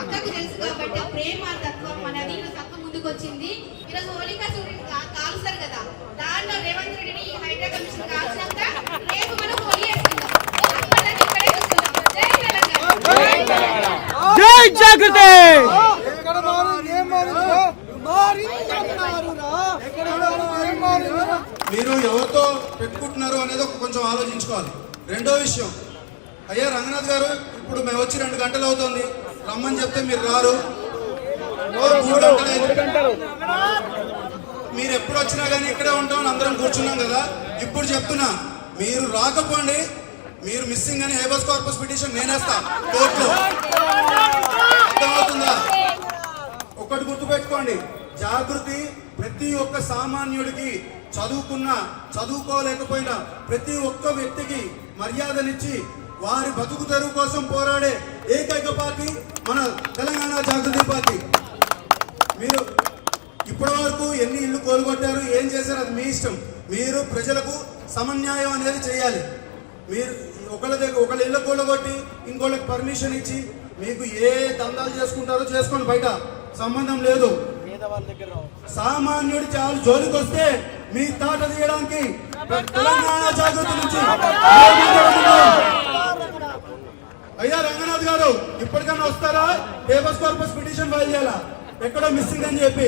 అక్కకు తెలుసు కాబట్టి ఆ ప్రేమ తత్వం అనేది తక్కువ ముందుకు వచ్చింది. ఈరోజు హోలికా సూర్యుని కాలుస్తారు కదా, దాంట్లో రేవంత్ రెడ్డిని ఈ హైడ్రా కమిషన్ కాల్చినాక రేపు మనం హోలీ వేసుకుందాం. అప్పటిదాకా ఇక్కడే చూస్తున్నాం. జై తెలంగాణ, జై జాగృతి. మీరు ఎవరితో పెట్టుకుంటున్నారు అనేది కొంచెం ఆలోచించుకోవాలి. రెండో విషయం, అయ్యా రంగనాథ్ గారు ఇప్పుడు మేము వచ్చి 2 గంటలు అవుతుంది, రమ్మని చెప్తే మీరు రారు. 3 గంటలు మీరు ఎప్పుడు వచ్చినా కానీ ఇక్కడే ఉంటామని అందరం కూర్చున్నాం కదా. ఇప్పుడు చెప్తున్నా, మీరు రాకపోండి, మీరు మిస్సింగ్ అని హేబస్ కార్పస్ పిటిషన్ నేనేస్తా కోర్టులో. అర్థమవుతుందా? ఒకటి గుర్తుపెట్టుకోండి, జాగృతి ప్రతి ఒక్క సామాన్యుడికి, చదువుకున్నా చదువుకోలేకపోయినా ప్రతి ఒక్క వ్యక్తికి మర్యాదనిచ్చి వారి బతుకు తెరువు కోసం పోరాడే ఏకైక పార్టీ మన తెలంగాణ జాగృతి పార్టీ. మీరు ఇప్పటి వరకు ఎన్ని ఇల్లు కోలుగొట్టారు, ఏం చేశారు అది మీ ఇష్టం. మీరు ప్రజలకు సమన్యాయం అనేది చేయాలి. మీరు ఒకళ్ళ ఇల్లు కూలగొట్టి ఇంకోళ్ళకి పర్మిషన్ ఇచ్చి మీకు ఏ దందాలు చేసుకుంటారో చేసుకోండి, బయట సంబంధం లేదు. సామాన్యుడి చాలు జోలికి వస్తే మీ తాట తీయడానికి తెలంగాణ జాగృతి నుంచి అయ్యా రంగనాథ్ గారు ఇప్పటికన్నా వస్తారా? హేబస్ కార్పస్ పిటిషన్ ఫైల్ చేయాలా? ఎక్కడో మిస్సింగ్ అని చెప్పి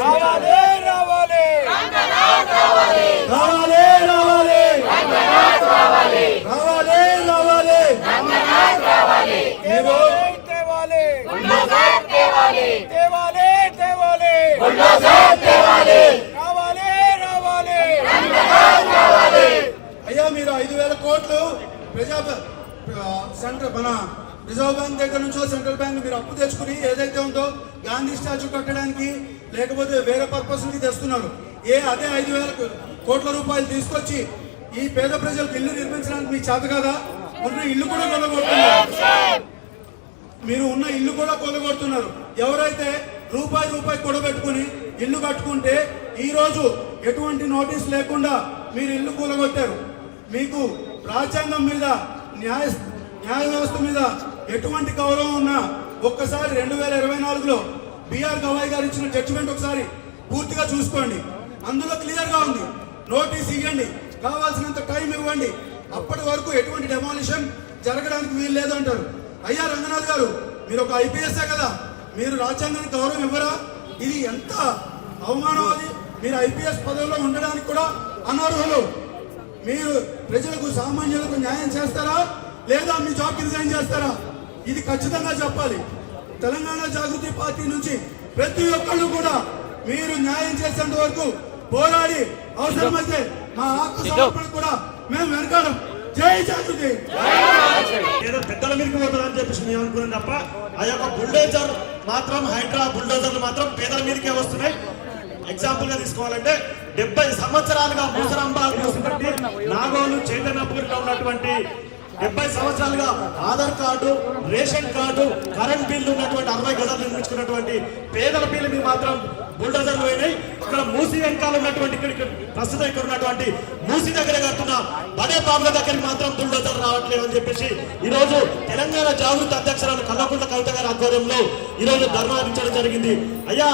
రావాలి రావాలి రావాలి రావాలి రావాలి రావాలి తేవాలి రావాలి. అయ్యా మీరు 5,000 కోట్లు సెంట్రల్ మన రిజర్వ్ బ్యాంక్ దగ్గర నుంచో సెంట్రల్ బ్యాంక్ మీరు అప్పు తెచ్చుకుని ఏదైతే ఉందో గాంధీ స్టాచ్యూ కట్టడానికి లేకపోతే వేరే పర్పస్ కి తెస్తున్నారు. అదే 5,000 కోట్ల రూపాయలు తీసుకొచ్చి ఈ పేద ప్రజలకు ఇల్లు నిర్మించడానికి మీకు చేత కదా. ఉన్న ఇల్లు కూడా కొలగొడుతున్నారు, మీరు ఉన్న ఇల్లు కూడా కొలగొడుతున్నారు. ఎవరైతే రూపాయి కూడబెట్టుకుని ఇల్లు కట్టుకుంటే ఈ రోజు ఎటువంటి నోటీస్ లేకుండా మీరు ఇల్లు కూలగొట్టారు. మీకు రాజ్యాంగం మీద న్యాయ వ్యవస్థ మీద ఎటువంటి గౌరవం ఉన్నా ఒక్కసారి 2024లో బిఆర్ గవాయ్ గారు ఇచ్చిన జడ్జిమెంట్ ఒకసారి పూర్తిగా చూసుకోండి. అందులో క్లియర్ గా ఉంది. నోటీస్ ఇవ్వండి, కావాల్సినంత టైం ఇవ్వండి, అప్పటి వరకు ఎటువంటి డెమాలిషన్ జరగడానికి వీలు లేదు అంటారు. అయ్యా రంగనాథ్ గారు, మీరు ఒక ఐపీఎస్ఏ కదా, మీరు రాజ్యాంగానికి గౌరవం ఇవ్వరా? ఇది ఎంత అవమానం. అది మీరు ఐపీఎస్ పదవిలో ఉండడానికి కూడా అనర్హులు. మీరు ప్రజలకు సామాన్యులకు న్యాయం చేస్తారా లేదా మీ జాబ్కి రిజైన్ చేస్తారా? ఇది ఖచ్చితంగా చెప్పాలి. తెలంగాణ జాగృతి పార్టీ నుంచి ప్రతి ఒక్కళ్ళు కూడా మీరు న్యాయం చేసేంత వరకు పోరాడి అవసరమైతే మా ఆత్మ సమర్పణ కూడా మేము వెనకాలం. జై జాగృతి. ఏదో పెద్దల మీదకి పోతుందని చెప్పేసి మేము అనుకున్నాం తప్ప ఆ యొక్క బుల్డోజర్ మాత్రం హైడ్రా బుల్డోజర్లు మాత్రం పేదల మీదకే వస్తున్నాయి. ఎగ్జాంపుల్ గా తీసుకోవాలంటే 70 సంవత్సరాలుగా ముసరంబా నాగోలు చైతన్యపూర్లో ఉన్నటువంటి 70 సంవత్సరాలుగా Aadhaar card, ration card, current bill ఉన్నటువంటి 60 గజాలు నిర్మించుకున్నటువంటి పేదల బిల్లు మీద మాత్రం బుల్డోజర్లు పోయినాయి. ఇక్కడ మూసి వెనకాల ఉన్నటువంటి ప్రస్తుతం ఇక్కడ ఉన్నటువంటి మూసి దగ్గర కడుతున్న బడే బాబుల దగ్గరికి మాత్రం బుల్డోజర్లు రావట్లేదు అని చెప్పేసి ఈ రోజు తెలంగాణ జాగృతి అధ్యక్షురాలు కల్వకుంట్ల కవిత గారి ఆధ్వర్యంలో ఈ రోజు ధర్నాదించడం జరిగింది. అయ్యా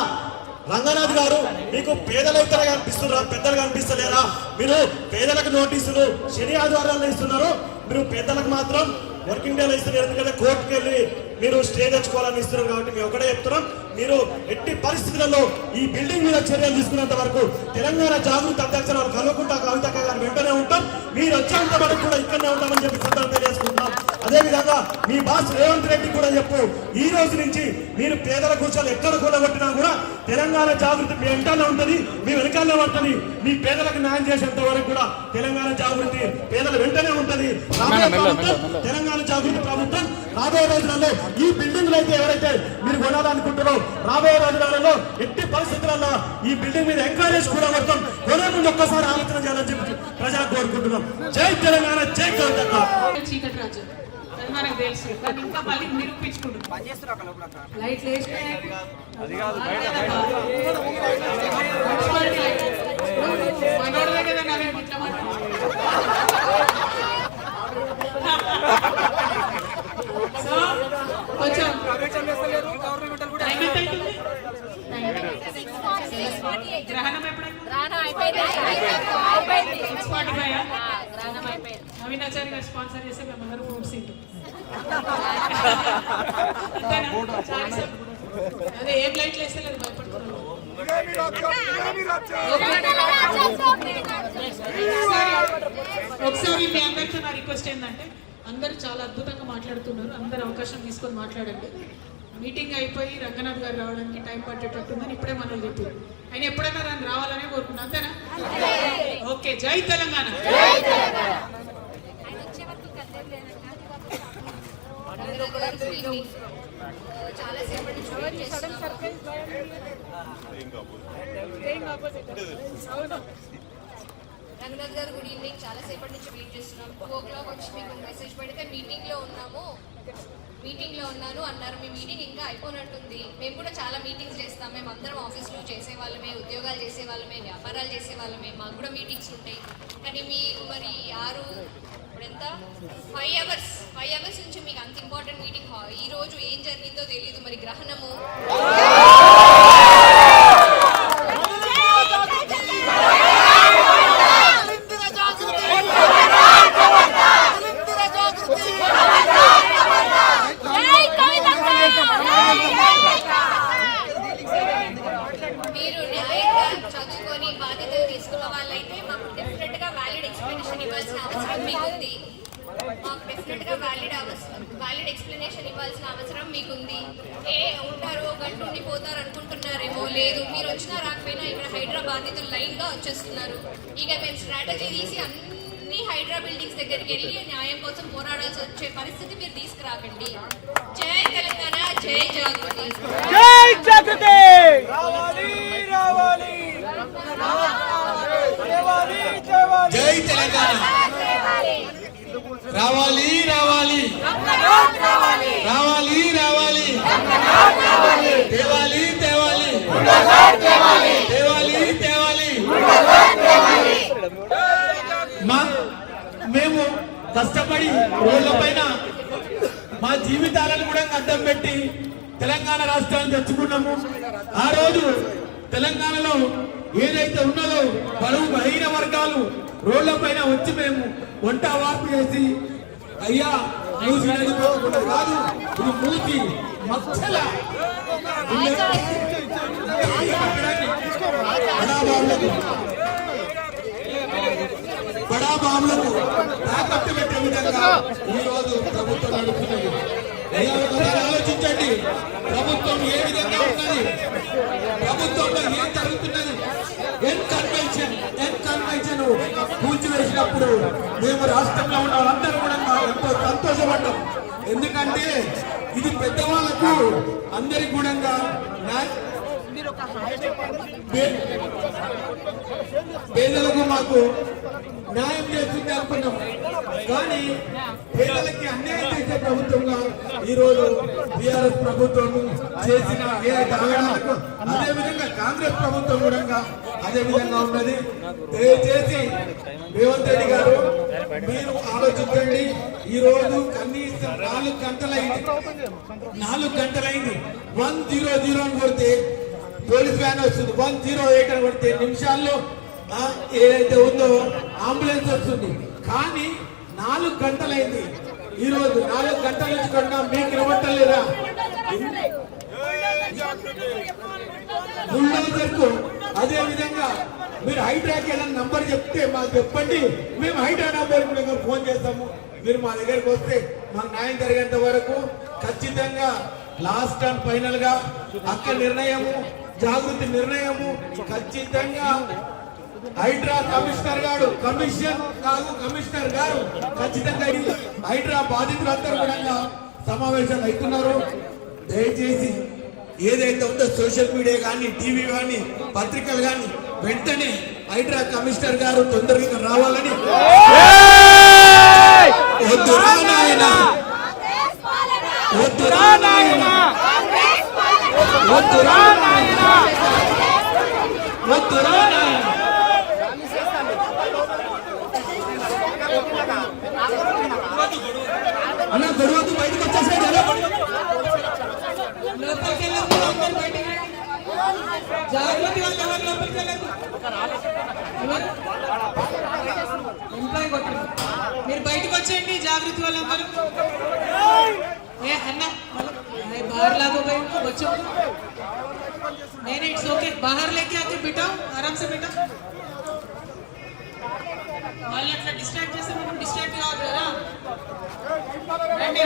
రంగనాథ్ గారు, మీకు పేదలైతే కనిపిస్తున్నారా, పెద్దలు కనిపిస్తలేరా? మీరు పేదలకు నోటీసులు శని ఆదివారాల్లో ఇస్తున్నారు, మీరు పెద్దలకు మాత్రం వర్కింగ్ డేలో ఇస్తున్నారు. ఎందుకంటే కోర్టుకు వెళ్ళి మీరు స్టే తెచ్చుకోవాలని ఇస్తున్నారు. కాబట్టి మేము ఒకటే చెప్తున్నాం, మీరు ఎట్టి పరిస్థితులలో ఈ బిల్డింగ్ మీద చర్యలు తీసుకున్నంత వరకు తెలంగాణ జాగృతి అధ్యక్షురాలు కల్వకుంట్ల కవిత గారు వెంటనే ఉంటాం. మీరు వచ్చేంత వరకు కూడా ఇక్కడనే ఉంటామని చెప్పి సందర్భం తెలియజేసుకుంటున్నాం. అదేవిధంగా మీ బాస్ రేవంత్ రెడ్డి కూడా చెప్పు, ఈ రోజు నుంచి మీరు పేదల కూర్చొని ఎక్కడ కూడగొట్టినా కూడా తెలంగాణ జాగృతి మీ వెంటనే ఉంటుంది, మీ వెనకాలనే ఉంటుంది. మీ పేదలకు న్యాయం చేసేంత వరకు కూడా తెలంగాణ జాగృతి పేదల వెంటనే ఉంటుంది. తెలంగాణ జాగృతి ప్రభుత్వం రాబోయే రోజులలో ఈ బిల్డింగ్లు అయితే ఎవరైతే మీరు కొనాలనుకుంటారో రాబోయే రోజులలో ఎట్టి పరిస్థితులలో ఈ బిల్డింగ్ మీద ఎంకరేజ్ కూడా మొత్తం కొనే ముందు ఒక్కసారి ఆలోచన చేయాలని చెప్పి ప్రజలకు కోరుకుంటున్నాం. జై తెలంగాణ, జై కవిత. చీకటి రాజ్యం అది మనకు తెలుసు, కానీ ఇంకా మళ్ళీ నిరూపించుకుంటున్నాం. లైట్లు వేసినాయి మనోడే కదా నవే ఇట్లా సో కొంచెం గ్రహణం నవీనాచారి గారు స్పాన్సర్ చేస్తే మేమందరం ఫ్రూట్ సీట్ అదే ఏం లైట్లు వేస్తే లేదు భయపడుతున్నాం. ఒకసారి మీ అందరితో నా రిక్వెస్ట్ ఏంటంటే అందరూ చాలా అద్భుతంగా మాట్లాడుతున్నారు, అందరు అవకాశం తీసుకొని మాట్లాడండి. మీటింగ్ అయిపోయి రంగనాథ్ గారు రావడానికి టైం పట్టేటట్టుందని ఇప్పుడే మనం చెప్పారు. ఆయన ఎప్పుడైనా నన్ను రావాలనే కోరుకున్నా, అంతేనా? ఓకే, జై తెలంగాణ. రంగనాథ్ గారు గుడ్ ఈవినింగ్. చాలా సేపటి నుంచి వెయిట్ చేస్తున్నాం. 2 o'clock వచ్చి మీకు మెసేజ్ పెడితే మీటింగ్ లో ఉన్నాను అన్నారు. మీ మీటింగ్ ఇంకా అయిపోయినట్టుంది. మేము కూడా చాలా మీటింగ్స్ చేస్తాం. మేము అందరం ఆఫీస్లో చేసే వాళ్ళమే, ఉద్యోగాలు చేసే వాళ్ళమే, వ్యాపారాలు చేసే వాళ్ళమే, మాకు కూడా మీటింగ్స్ ఉంటాయి. కానీ మీకు మరి 6 ఇప్పుడెంత 5 అవర్స్ నుంచి మీకు అంత ఇంపార్టెంట్ మీటింగ్. ఈ రోజు ఏం జరిగిందో తెలియదు. మరి గ్రహణము పోతారు అనుకుంటున్నారేమో. లేదు, మీరు వచ్చినా రాకపోయినా ఇక్కడ హైడ్రా బాధితులు లైన్ గా వచ్చేస్తున్నారు. ఇక మేము స్ట్రాటజీ తీసి అన్ని హైడ్రా బిల్డింగ్స్ దగ్గరికి వెళ్ళి న్యాయం కోసం పోరాడాల్సి వచ్చే పరిస్థితి మీరు తీసుకురాకండి. జై తెలంగాణ, జై జాగృతి. జై జాగృతి. రావాలి రావాలి జై తెలంగాణ. రావాలి రావాలి రావాలి రావాలి తేవాలి తేవాలి తేవాలి తేవాలి. మేము కష్టపడి రోడ్ల పైన మా జీవితాలను కూడా అడ్డం పెట్టి తెలంగాణ రాష్ట్రాన్ని తెచ్చుకున్నాము. ఆ రోజు తెలంగాణలో ఏదైతే ఉన్నదో బరువు బలహీన వర్గాలు రోడ్ల పైన వచ్చి మేము వంట వార్పు చేసి, అయ్యా మూసి నది పోకుండా కాదు, ఇది మూసి మచ్చల బడాబాబులకు తాకట్టు పెట్టే విధంగా ఈ రోజు ప్రభుత్వం నడుపుతున్నది. అయ్యా ఒకసారి ఆలోచించండి, ప్రభుత్వం ఏ విధంగా ఉన్నది, ప్రభుత్వంలో ఏం జరుగుతున్నది. ఎన్ కన్వెన్షన్ కూల్చివేసినప్పుడు మేము రాష్ట్రంలో ఉన్న వాళ్ళందరూ కూడా ఎంతో సంతోషపడ్డాం. ఎందుకంటే ఇది పెద్దవాళ్లకు అందరికి కూడా పేదలకు మాకు న్యాయం చేస్తుంది అనుకున్నాం. కానీ పేదలకి అన్యాయం చేసే ప్రభుత్వంగా ఈరోజు టీఆర్ఎస్ ప్రభుత్వం చేసిన ఆగడాలకు అదే విధంగా కాంగ్రెస్ ప్రభుత్వం కూడా అదే విధంగా ఉన్నది. దయచేసి రేవంత్ రెడ్డి గారు మీరు ఆలోచించండి. ఈ రోజు కనీసం 4 గంటలైంది 100 అని కొడితే పోలీస్ వ్యాన్ వస్తుంది, 108 అని కొడితే నిమిషాల్లో ఏదైతే ఉందో అంబులెన్స్ వస్తుంది. కానీ 4 గంటలైంది. ఈ రోజు 4 గంటల నుంచి కొన్నా మీకు ఇవ్వట్లేదా? బుల్డోజర్కు అదే విధంగా మీరు హైడ్రాకి ఏదైనా నంబర్ చెప్తే మాకు చెప్పండి, మేము హైడ్రా నంబర్ కూడా ఫోన్ చేస్తాము. మీరు మా దగ్గరికి వస్తే మాకు న్యాయం జరిగేంత వరకు ఖచ్చితంగా లాస్ట్ అండ్ ఫైనల్ గా అక్క నిర్ణయము, జాగృతి నిర్ణయము ఖచ్చితంగా హైడ్రా కమిషనర్ గారు ఖచ్చితంగా హైడ్రా బాధితులందరూ కూడా సమావేశాలు అవుతున్నారు. దయచేసి ఏదైతే ఉందో సోషల్ మీడియా కానీ, టీవీ కానీ, పత్రికలు కానీ వెంటనే హైడ్రా కమిషనర్ గారు తొందరగా రావాలని. వద్దురా నాయనా, వద్దురా నాయనా, వద్దురా నాయనా, వద్దురా నాయనా. అన్న గొడవద్దు, బయటకు వచ్చేసాడు. జాగ్రత్త మీరు బయటకు వచ్చేయండి. జాగృతి వాళ్ళందరూ అన్న बाहर लागो भाई बच्चों नहीं नहीं इट्स ओके बाहर लेके आके बिठाओ आराम से बिठाओ వాళ్ళు అట్లా డిస్ట్రాక్ట్ చేస్తే మనం డిస్ట్రాక్ట్ కావద్దు కదా రండి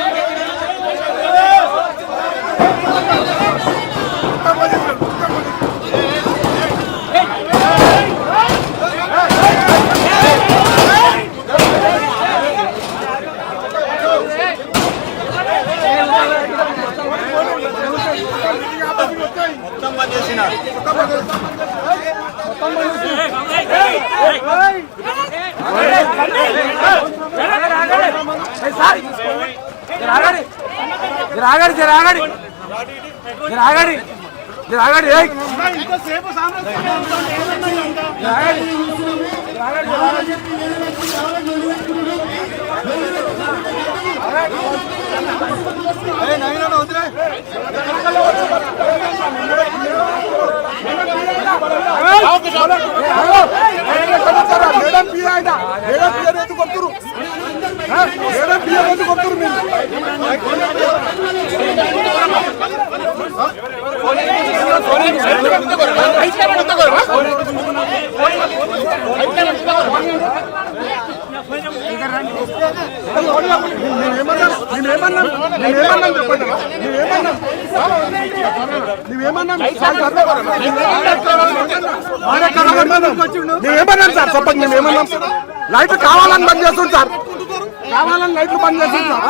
మేమేమన్నాం సార్ చెప్పండి, మేమేమన్నాం? లైట్ కావాలని బంద్ చేస్తుంది సార్, కావాలని లైట్లు బంద్ చేస్తుంది సార్.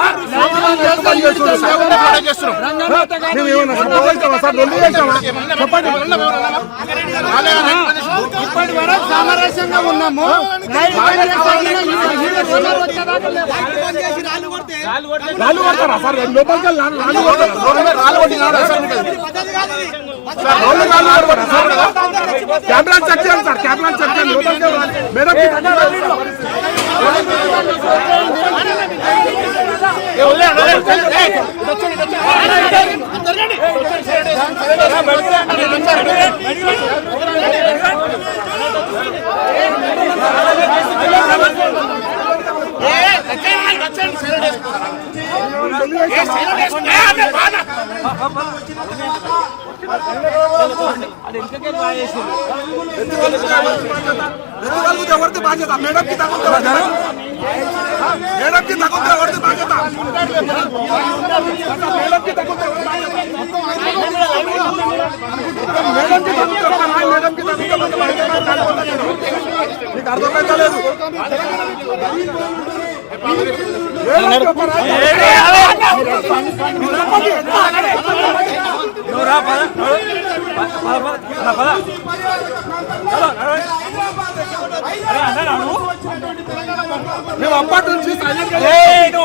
ఇప్పటి వరకు సామరస్యంగా ఉన్నాము. రాళ్ళు కొడతారా సార్? లోపలికి రాళ్ళు కొట్టినారా సార్? కెమెరా చెక్ చేయండి సార్, కెమెరా చెక్ చేయండి. లోపలికి మేడం ఎవరిది బాధ్యత? మేడంకి తగ్గుతుంది, మేడంకి తగ్గుతుంది, ఎవరిది బాధ్యత? మేడంకి తగ్గుతుంది, మేడంకి నీకు అర్థమైతలేదు. మేము అప్పటి నుంచి సైలెంట్ అయిపోయింది.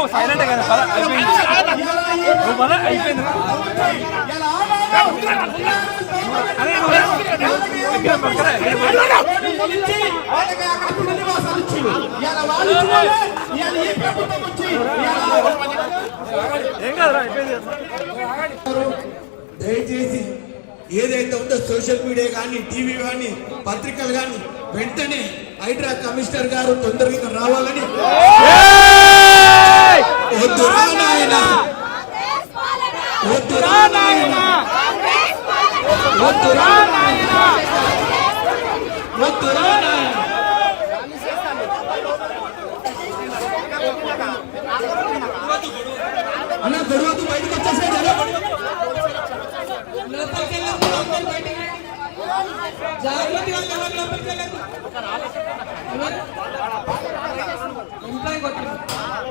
దయచేసి ఏదైతే ఉందో సోషల్ మీడియా కానీ, టీవీ కానీ, పత్రికలు కానీ వెంటనే హైడ్రా కమిషనర్ గారు తొందరగా రావాలని. వద్దురా నాయనా, వద్దురా నాయనా, వద్దురా నాయనా, వద్దురా నాయనా. అన్న తర్వాత బయటకు వచ్చేసాడు.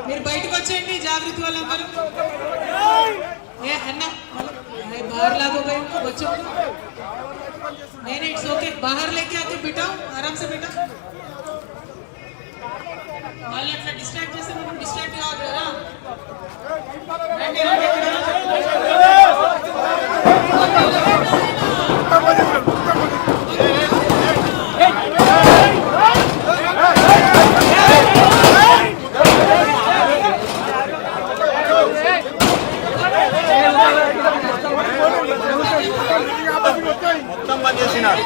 మీరు బయటకు వచ్చేయండి, జాగ్రత్త వాళ్ళందరూ. ఏ అన్న बाहर लागो भाई, बच्चों नहीं नहीं इट्स ओके, बाहर लेके आके बिठाओ, आराम से बिठाओ. వాళ్ళు అట్లా డిస్ట్రాక్ట్ చేస్తే మనం డిస్ట్రాక్ట్ కావద్దు కదా. మొత్తం పని చేసినారు.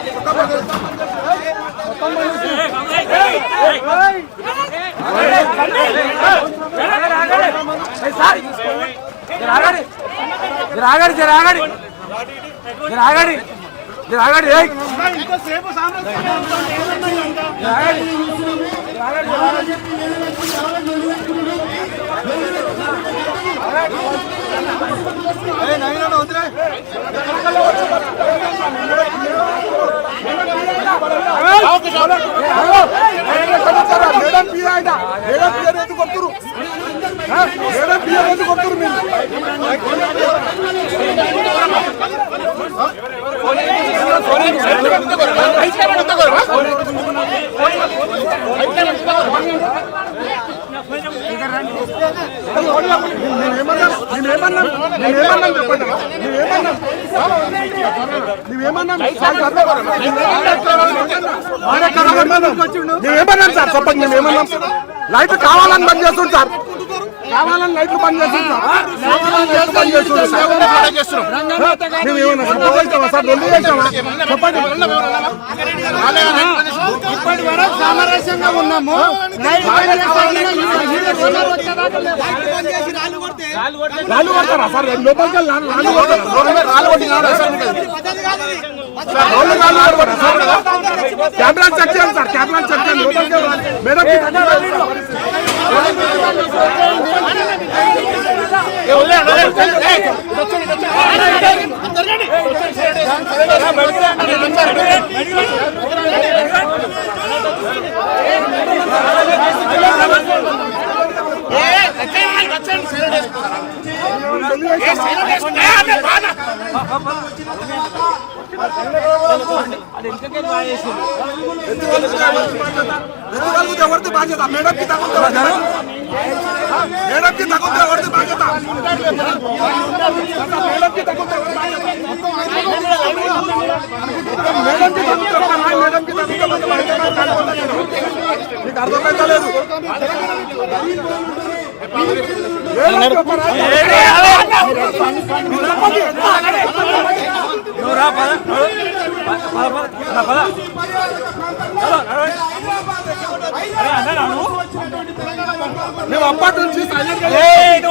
మేమేమన్నాం సార్ చెప్పండి, మేమేమన్నాం? లైట్ కావాలని బంద్ చేస్తుంది సార్, కావాలని లైట్లు బంద్ చేస్తుంది సార్, బంద్ చేస్తుంది సార్. మేమేమన్నా సార్ చెప్పండి. ఇప్పటి వరకు సామరస్యంగా ఉన్నాము. రాళ్ళు కొడతారా సార్? లోపలికి రాళ్ళు కొడతారు, రాళ్ళు కొట్టినారా సార్? కెమెరా చెక్ చేయండి సార్, కెమెరా చెక్ చేయండి. లోపలికి మేడం ఎవరిది బాధ్యత? మేడంకి తగ్గుతుంది, మేడంకి తగ్గుతుంది, ఎవరిది బాధ్యత? మేడంకి తగ్గుతుంది, మేడంకి మీకు అర్థమైతలేదు. మేము అప్పటి నుంచి సైలెంట్ అయిపోయింది.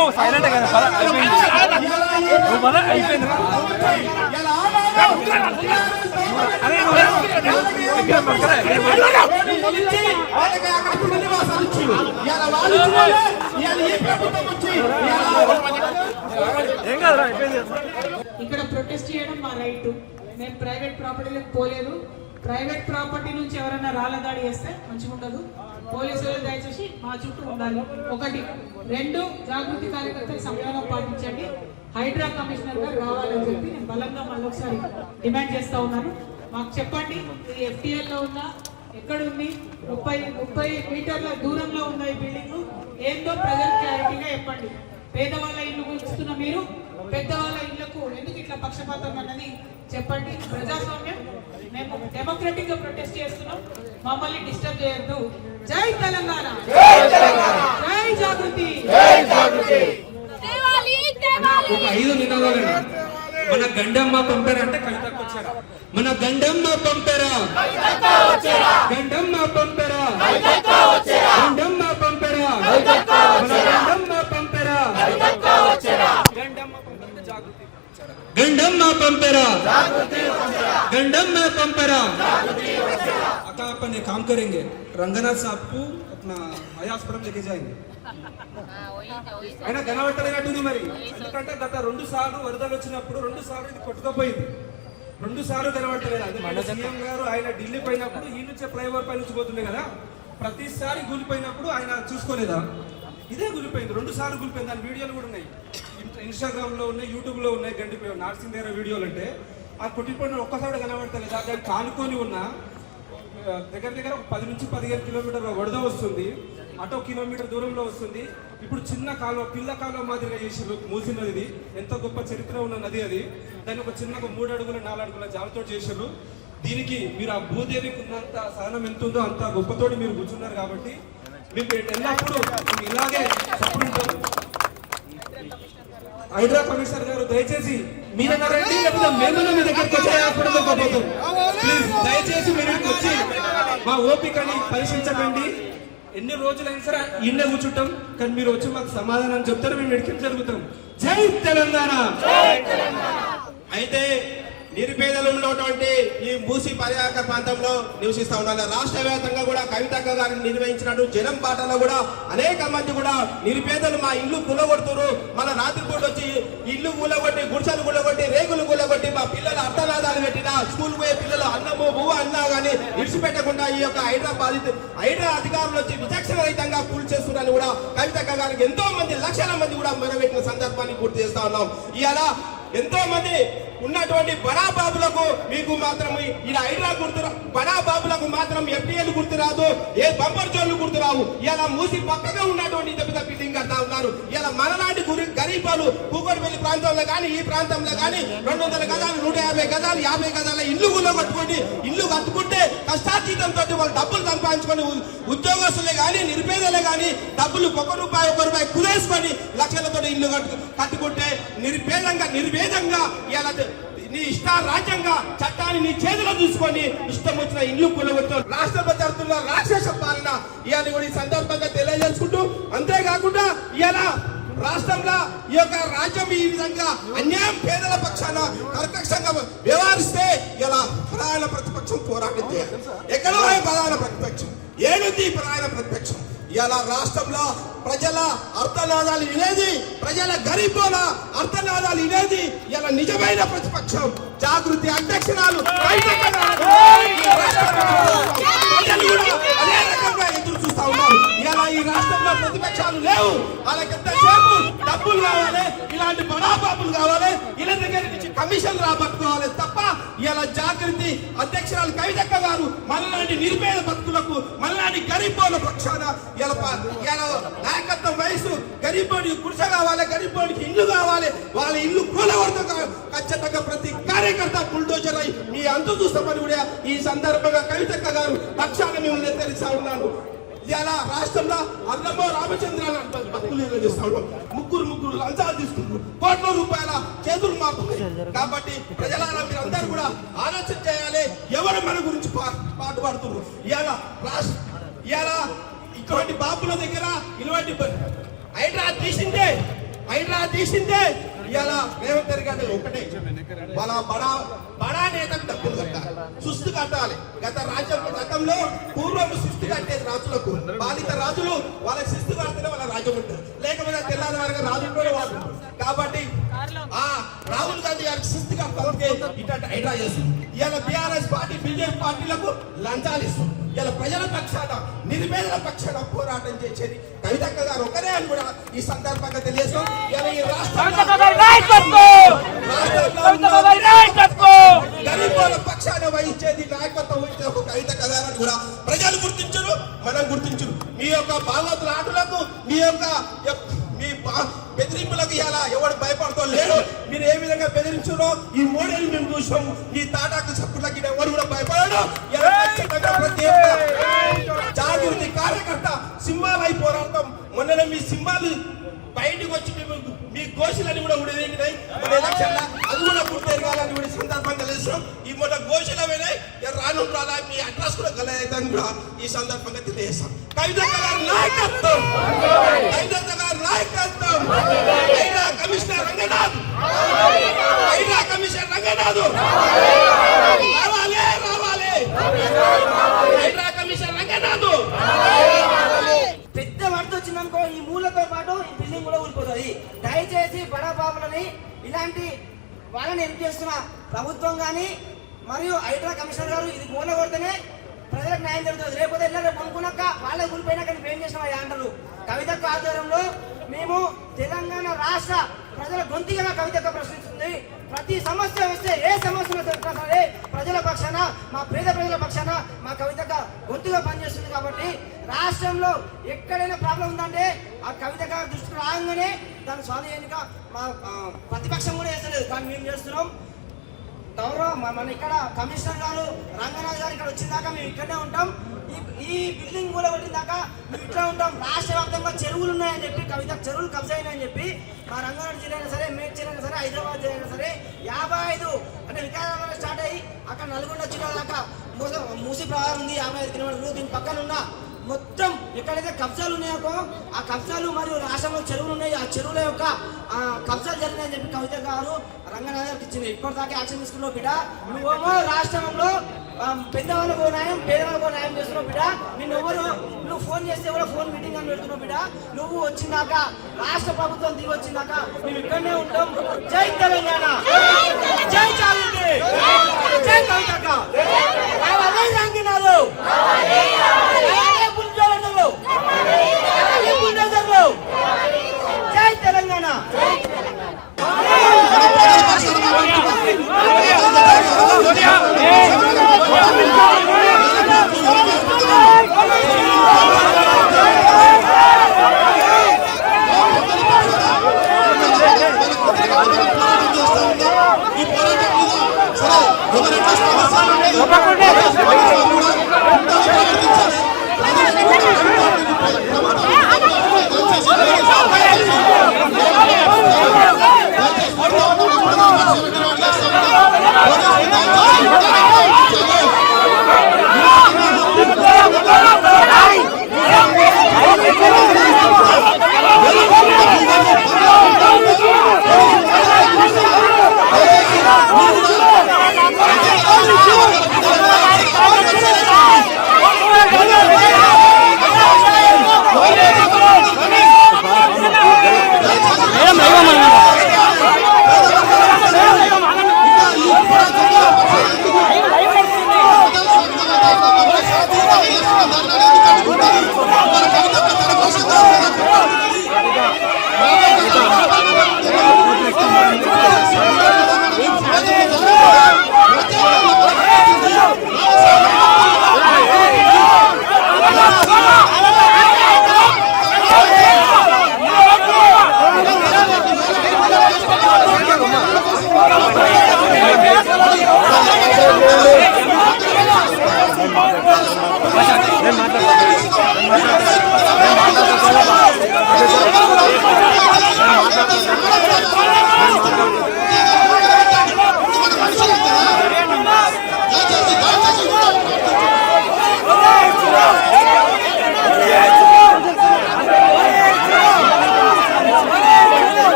ఇక్కడ ప్రొటెస్ట్ చేయడం మా రైట్. నేను ప్రైవేట్ ప్రాపర్టీలకు పోలేదు. ప్రైవేట్ ప్రాపర్టీ నుంచి ఎవరైనా రాళ్ళ దాడి చేస్తే మంచిగా ఉండదు. పోలీసులు దయచేసి మా చుట్టూ ఉండాలి. 1 2 జాగృతి కార్యకర్తలు సంయమనం పాటించండి. హైడ్రా కమిషనర్ గారు రావాలని చెప్పి నేను బలంగా మళ్ళొకసారి డిమాండ్ చేస్తా ఉన్నాను. మాకు చెప్పండి, ఈ FTL లో ఉందా, ఎక్కడుంది, 30 మీటర్ల దూరంలో ఉన్న ఈ బిల్డింగ్ ఏందో ప్రజలకు క్లారిటీగా చెప్పండి. పేదవాళ్ళ ఇల్లు కూర్చున్న మీరు పెద్దవాళ్ళ ఇళ్లకు ఎందుకు ఇట్లా పక్షపాతం అన్నది చెప్పండి. ప్రజాస్వామ్యం, మేము డెమోక్రటిక్ గా ప్రొటెస్ట్ చేస్తున్నాం, మమ్మల్ని డిస్టర్బ్ చేయొద్దు. జై తెలంగాణ, జై జాగృతి. ఒక 5 నినాదాలండి. మన గండమ్మ పంపారంటే కవితకు వచ్చారా? మన గండమ్మ పంపారా, గండమ్మ పంపారా, గండమ్మ పంపారా, గండమ్మ పంపారా, गंडम्मा पंपेरा, गंडम्मा पंपेरा। आता अपन एक काम करेंगे, रंगनाथ साहब को अपना हयासपुरम लेके जाएंगे. అయినా కనబట్టలేనట్టుంది మరి. ఎందుకంటే గత 2 సార్లు వరదలు వచ్చినప్పుడు 2 సార్లు ఇది కొట్టుకుపోయింది. 2 సార్లు కనబట్టలేదు. అది మన సీఎం గారు ఆయన ఢిల్లీ పోయినప్పుడు ఈ నుంచే ఫ్లైఓవర్ పై నుంచి పోతుండే కదా, ప్రతిసారి కూలిపోయినప్పుడు ఆయన చూసుకోలేదా? ఇదే కూలిపోయింది, 2 సార్లు కూలిపోయింది. దాని వీడియోలు కూడా ఉన్నాయి, ఇన్స్టాగ్రామ్ లో ఉన్నాయి, యూట్యూబ్ లో ఉన్నాయి. గండిపోయి నార్సింగ్ దగ్గర వీడియోలు అంటే ఆ కొట్టిపోయిన ఒక్కసారి కనబడతలేదా? దాన్ని కానుకొని ఉన్న దగ్గర దగ్గర 10 నుంచి 15 కిలోమీటర్ల వరద వస్తుంది, అటో కిలోమీటర్ దూరంలో వస్తుంది. ఇప్పుడు చిన్న కాలువ, పిల్ల కాలువ మాదిరిగా చేసారు మూసీ నది. ఎంత గొప్ప చరిత్ర ఉన్న నది అది. దాన్ని ఒక చిన్న 3 అడుగుల 4 అడుగుల జాలతో చేసారు. దీనికి మీరు ఆ భూదేవికి ఉన్నంత సహనం ఎంత ఉందో అంత గొప్పతోటి మీరు కూర్చున్నారు. కాబట్టి మీకు ఎల్లప్పుడూ ఇలాగే సపోర్ట్. హైడ్రా కమిషనర్ గారు దయచేసి మీరన్నా రండి, లేకపోతే మేము మీ దగ్గరికి వచ్చి ప్లీజ్ దయచేసి మీరు వచ్చి మా ఓపికని పరీక్షించకండి. ఎన్ని రోజులైనా సరే ఇన్నే కూర్చుంటాం, కానీ మీరు వచ్చి మాకు సమాధానం చెప్తారు, మేము ఎడికి జరుగుతాం. జై తెలంగాణ. అయితే నిరుపేదలు ఉన్నటువంటి ఈ మూసీ పర్యాటక ప్రాంతంలో నివసిస్తా ఉన్నారు. రాష్ట్ర వ్యాప్తంగా కూడా కవితక్క గారిని నిర్వహించినట్టు జనం పాటలో కూడా అనేక మంది కూడా నిరుపేదలు మా ఇల్లు కూలగొడుతున్నారు, మన రాత్రిపూట వచ్చి ఇల్లు కూలగొట్టి, గుడిసెలు కూలగొట్టి, రేగులు కూలగొట్టి మా పిల్లలు అర్థనాదాలు పెట్టిన స్కూల్ పోయే పిల్లలు అన్నము బువ్వ అన్నా కానీ విడిచిపెట్టకుండా ఈ యొక్క హైడ్రా అధికారులు వచ్చి విచక్షణ రహితంగా కూల్ చేస్తున్నారని కూడా కవితక్క గారికి ఎంతో మంది లక్షల మంది కూడా మొరబెట్టిన సందర్భాన్ని గుర్తు చేస్తా ఉన్నాం. ఇవాళ ఎంతో మంది ఉన్నటువంటి బడాబాబులకు మీకు మాత్రం ఈ హైడ్రా గుర్తురా, బడాబాబులకు మాత్రం FTL గుర్తురాదు, ఏ బంపర్ జోన్లు గుర్తురావు. ఇలా మూసి పక్కగా ఉన్నటువంటి పెద్ద బిల్డింగ్ కడతా ఉన్నారు. ఇలా మనలాంటి గరీబాలు కూకట్పల్లి ప్రాంతంలో కానీ ఈ ప్రాంతంలో కానీ 200 గజాలు 150 గజాలు 50 గజాల ఇల్లు కట్టుకోండి. ఇల్లు కట్టుకుంటే కష్టాతీతంతో వాళ్ళు డబ్బులు సంపాదించుకొని ఉద్యోగస్తులే కానీ నిరుపేదలే కానీ డబ్బులు 1 రూపాయి 1 రూపాయి కుదేసుకొని లక్షలతో ఇల్లు కట్టుకుంటే నిర్వేదంగా ఇలా నీ ఇష్ట రాజ్యంగా చట్టాన్ని నీ చేతిలో చూసుకొని ఇష్టం వచ్చిన ఇల్లు కూలగొట్టు రాష్ట్రపతి జరుగుతున్న రాక్షస పాలన ఇవాళ కూడా ఈ సందర్భంగా తెలియజేసుకుంటూ, అంతేకాకుండా ఇవాళ రాష్ట్రంలో ఈ యొక్క రాజ్యం ఈ విధంగా అన్యాయం పేదల పక్షాన కర్కశంగా వ్యవహరిస్తే ఇలా ప్రధాన ప్రతిపక్షం పోరాటం చేయాలి. ఎక్కడో ప్రధాన ప్రతిపక్షం ఏనుంది ప్రధాన ప్రతిపక్షం? ఇలా రాష్ట్రంలో ప్రజల అర్థనాదాలు వినేది, ప్రజల గరీబుల అర్థనాదాలు వినేది ఇలా నిజమైన ప్రతిపక్షం జాగృతి అధ్యక్షురాలు ప్రజలు కూడా అదే రకంగా ఎదురు చూస్తా ఉన్నారు. ఇలా ఈ రాష్ట్రంలో ప్రతిపక్షాలు లేవు. వాళ్ళకెంతసేపు డబ్బులు కావాలి, ఇలాంటి బడాబాబులు కావాలి, ఇలా దగ్గర నుంచి కమిషన్ రాబట్టుకోవాలి తప్ప ఇలా జాగృతి అధ్యక్షురాలు కవితక్క గారు మనలాంటి నిరుపేద భక్తులకు, మనలాంటి గరీబోల పక్షాన ఇలా నాయకత్వం వయసు గరీబోడికి గుడిసె కావాలి, గరీబోడికి ఇల్లు కావాలి, వాళ్ళ ఇల్లు కూలవడత ఖచ్చితంగా ప్రతి కార్యకర్త బుల్డోజర్ అయి మీ అంతు చూస్తామని కూడా ఈ సందర్భంగా కవితక్క గారు పక్షాన మిమ్మల్ని హెచ్చరిస్తా ఉన్నాను. ఇలా రాష్ట్రంలో అన్నమో రామచంద్రాలు భక్తులు చేస్తా ఉన్నాం. ముగ్గురు లంచాలు తీసుకుంటారు, కోట్ల రూపాయల చేతులు మారుతున్నాయి. కాబట్టి ప్రజలారా మీరందరూ కూడా ఆలోచన చేయాలి, ఎవరు మన గురించి పాటుపడుతున్నారు. ఇలా ఇటువంటి బాబుల దగ్గర ఇటువంటి హైడ్రా తీసిందే ఇలా రేవంత్ రెడ్డి గారు ఒకటే వాళ్ళ బడా నేతకు డబ్బులు కట్టాలి, సుస్తు కట్టాలి. గతంలో పూర్వం సుస్తు కట్టేది రాజులకు, బాధిత రాజులు వాళ్ళ శిస్తు కడితేనే వాళ్ళ రాజ్యం ఉంటుంది, లేకపోతే తెల్లారి వారికి రాజులు కూడా వాళ్ళు. కాబట్టి రాహుల్ గాంధీ గారికి శిస్తు కట్టాలంటే ఇట్లాంటి హైడ్రా చేస్తుంది. ఇలా బీఆర్ఎస్ పార్టీ బీజేపీ పార్టీలకు లంచాలు ఇస్తుంది. ఇలా ప్రజల పక్షాన నిరుపేదల పక్షాన పోరాటం చేసేది కవితక్క గారు ఒకరే అని కూడా ఈ సందర్భంగా తెలియజేస్తాం. ఇలా ఈ గరీబుల పక్షాన వహించేది నాయకత్వం వహించే ఒక కవితక్క గారు అని కూడా ప్రజలు గుర్తించరు, మనం గుర్తించరు. మీ యొక్క భాగవతుల ఆటలకు, మీ బెదిరింపులకు ఇలా ఎవడు భయపడుతూ లేడు. మీరు ఏ విధంగా బెదిరించారో ఈ మోడల్ మేము చూసాం. మీ తాటాకు చప్పులకి ఎవరు కూడా భయపడడు. ప్రతి జాగృతి కార్యకర్త సింహాలు అయి పోరాడతాం. మొన్న మీ సింహాలు బయటకు వచ్చి మీ గోషులని కూడా ఉడివేగినాయి. మన ఎలక్షన్ అది కూడా గుర్తెరగాలని కూడా సందర్భంగా తెలుస్తున్నాం. ఈ మొన్న గోషులు అయినాయి, రాను రాలా మీ అడ్రస్ కూడా గలదని కూడా ఈ సందర్భంగా తెలియజేస్తాం. కవితక్క గారి నాయకత్వం, కమిషనర్ రంగనాథ్ పెద్ద వరద వచ్చిందనుకో ఈ మూలతో పాటు ఈ బిల్డింగ్ కూడా ఊరిపోతుంది. దయచేసి బడా బాబులని ఇలాంటి వాళ్ళని హెల్ప్ చేస్తున్న ప్రభుత్వం కానీ మరియు హైడ్రా కమిషనర్ గారు ఇది మూల కొడితేనే ప్రజలకు న్యాయం జరుగుతుంది. లేకపోతే రేపు కొనుక్కున్నాక వాళ్ళే కూలిపోయినాక ఏం చేసినా అంటారు. కవితక్క ఆధ్వర్యంలో మేము తెలంగాణ రాష్ట్ర ప్రజల గొంతుగా కవితక్క ప్రశ్నిస్తుంది. ప్రతి సమస్య వస్తే ఏ సమస్య సరే ప్రజల పక్షాన, మా పేద ప్రజల పక్షాన మా కవితక్క గొంతుగా పనిచేస్తుంది. కాబట్టి రాష్ట్రంలో ఎక్కడైనా ప్రాబ్లం ఉందంటే ఆ కవితక్క దృష్టికి రాగానే దాన్ని సాల్వ్ చేయడానికి మా ప్రతిపక్షం కూడా చేస్తలేదు, కానీ మేము చేస్తున్నాం. మన ఇక్కడ కమిషనర్ గారు రంగనాథ్ గారు ఇక్కడ వచ్చిందాక మేము ఇక్కడనే ఉంటాం. ఈ బిల్డింగ్ కూడా కొట్టిందాక మేము ఇట్లా ఉంటాం. రాష్ట్ర వ్యాప్తంగా చెరువులు ఉన్నాయని చెప్పి కవిత చెరువులు కబ్జా అయినాయని చెప్పి మా రంగారెడ్డి జిల్లా అయినా సరే, మేడ్చల్ అయినా సరే, హైదరాబాద్ జిల్లా అయినా సరే 55 అంటే వికారాబాద్ స్టార్ట్ అయ్యి అక్కడ నల్గొండ జిల్లా దాకా మూసి ప్రవాహం ఉంది 55 కిలోమీటర్లు. దీని పక్కన ఉన్న మొత్తం ఎక్కడైతే కబ్జాలు ఉన్నాయో ఆ కబ్జాలు మరియు రాష్ట్రంలో చెరువులు ఉన్నాయి, ఆ చెరువుల యొక్క కబ్జాలు జరిగినాయని చెప్పి కవిత గారు రంగనాథ్ గారికి ఇచ్చింది. ఇప్పటిదాకా యాక్షన్ తీసుకున్నావు బిడ్డ. నువ్వేమో రాష్ట్రంలో పెద్దవాళ్ళకు న్యాయం, పేదవాళ్ళకు న్యాయం చేస్తున్నావు బిడ్డ. నువ్వు ఫోన్ చేస్తే కూడా ఫోన్ మీటింగ్ అని పెడుతున్నావు బిడ్డ. నువ్వు వచ్చిందాక రాష్ట్ర ప్రభుత్వం దిగి వచ్చిందాక మేము ఇక్కడనే ఉంటాం. జై తెలంగాణ, జై జాగృతి, జై కవితక్క. జై తెలంగాణ. ఈ పోరాటం మీద సరే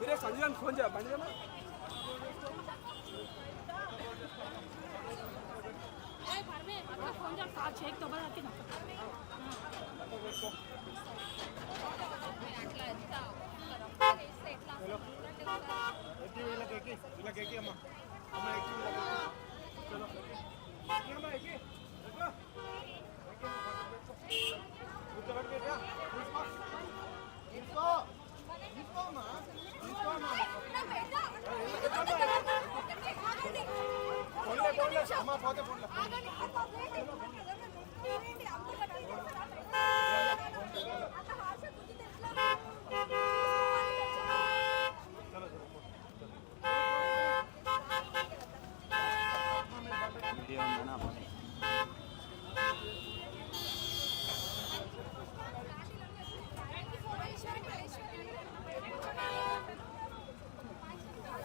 మీరే సంజయ్ ఫోన్ చేయ బండి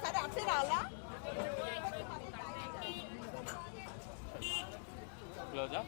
సరే అట్లే రాలా క్లోజా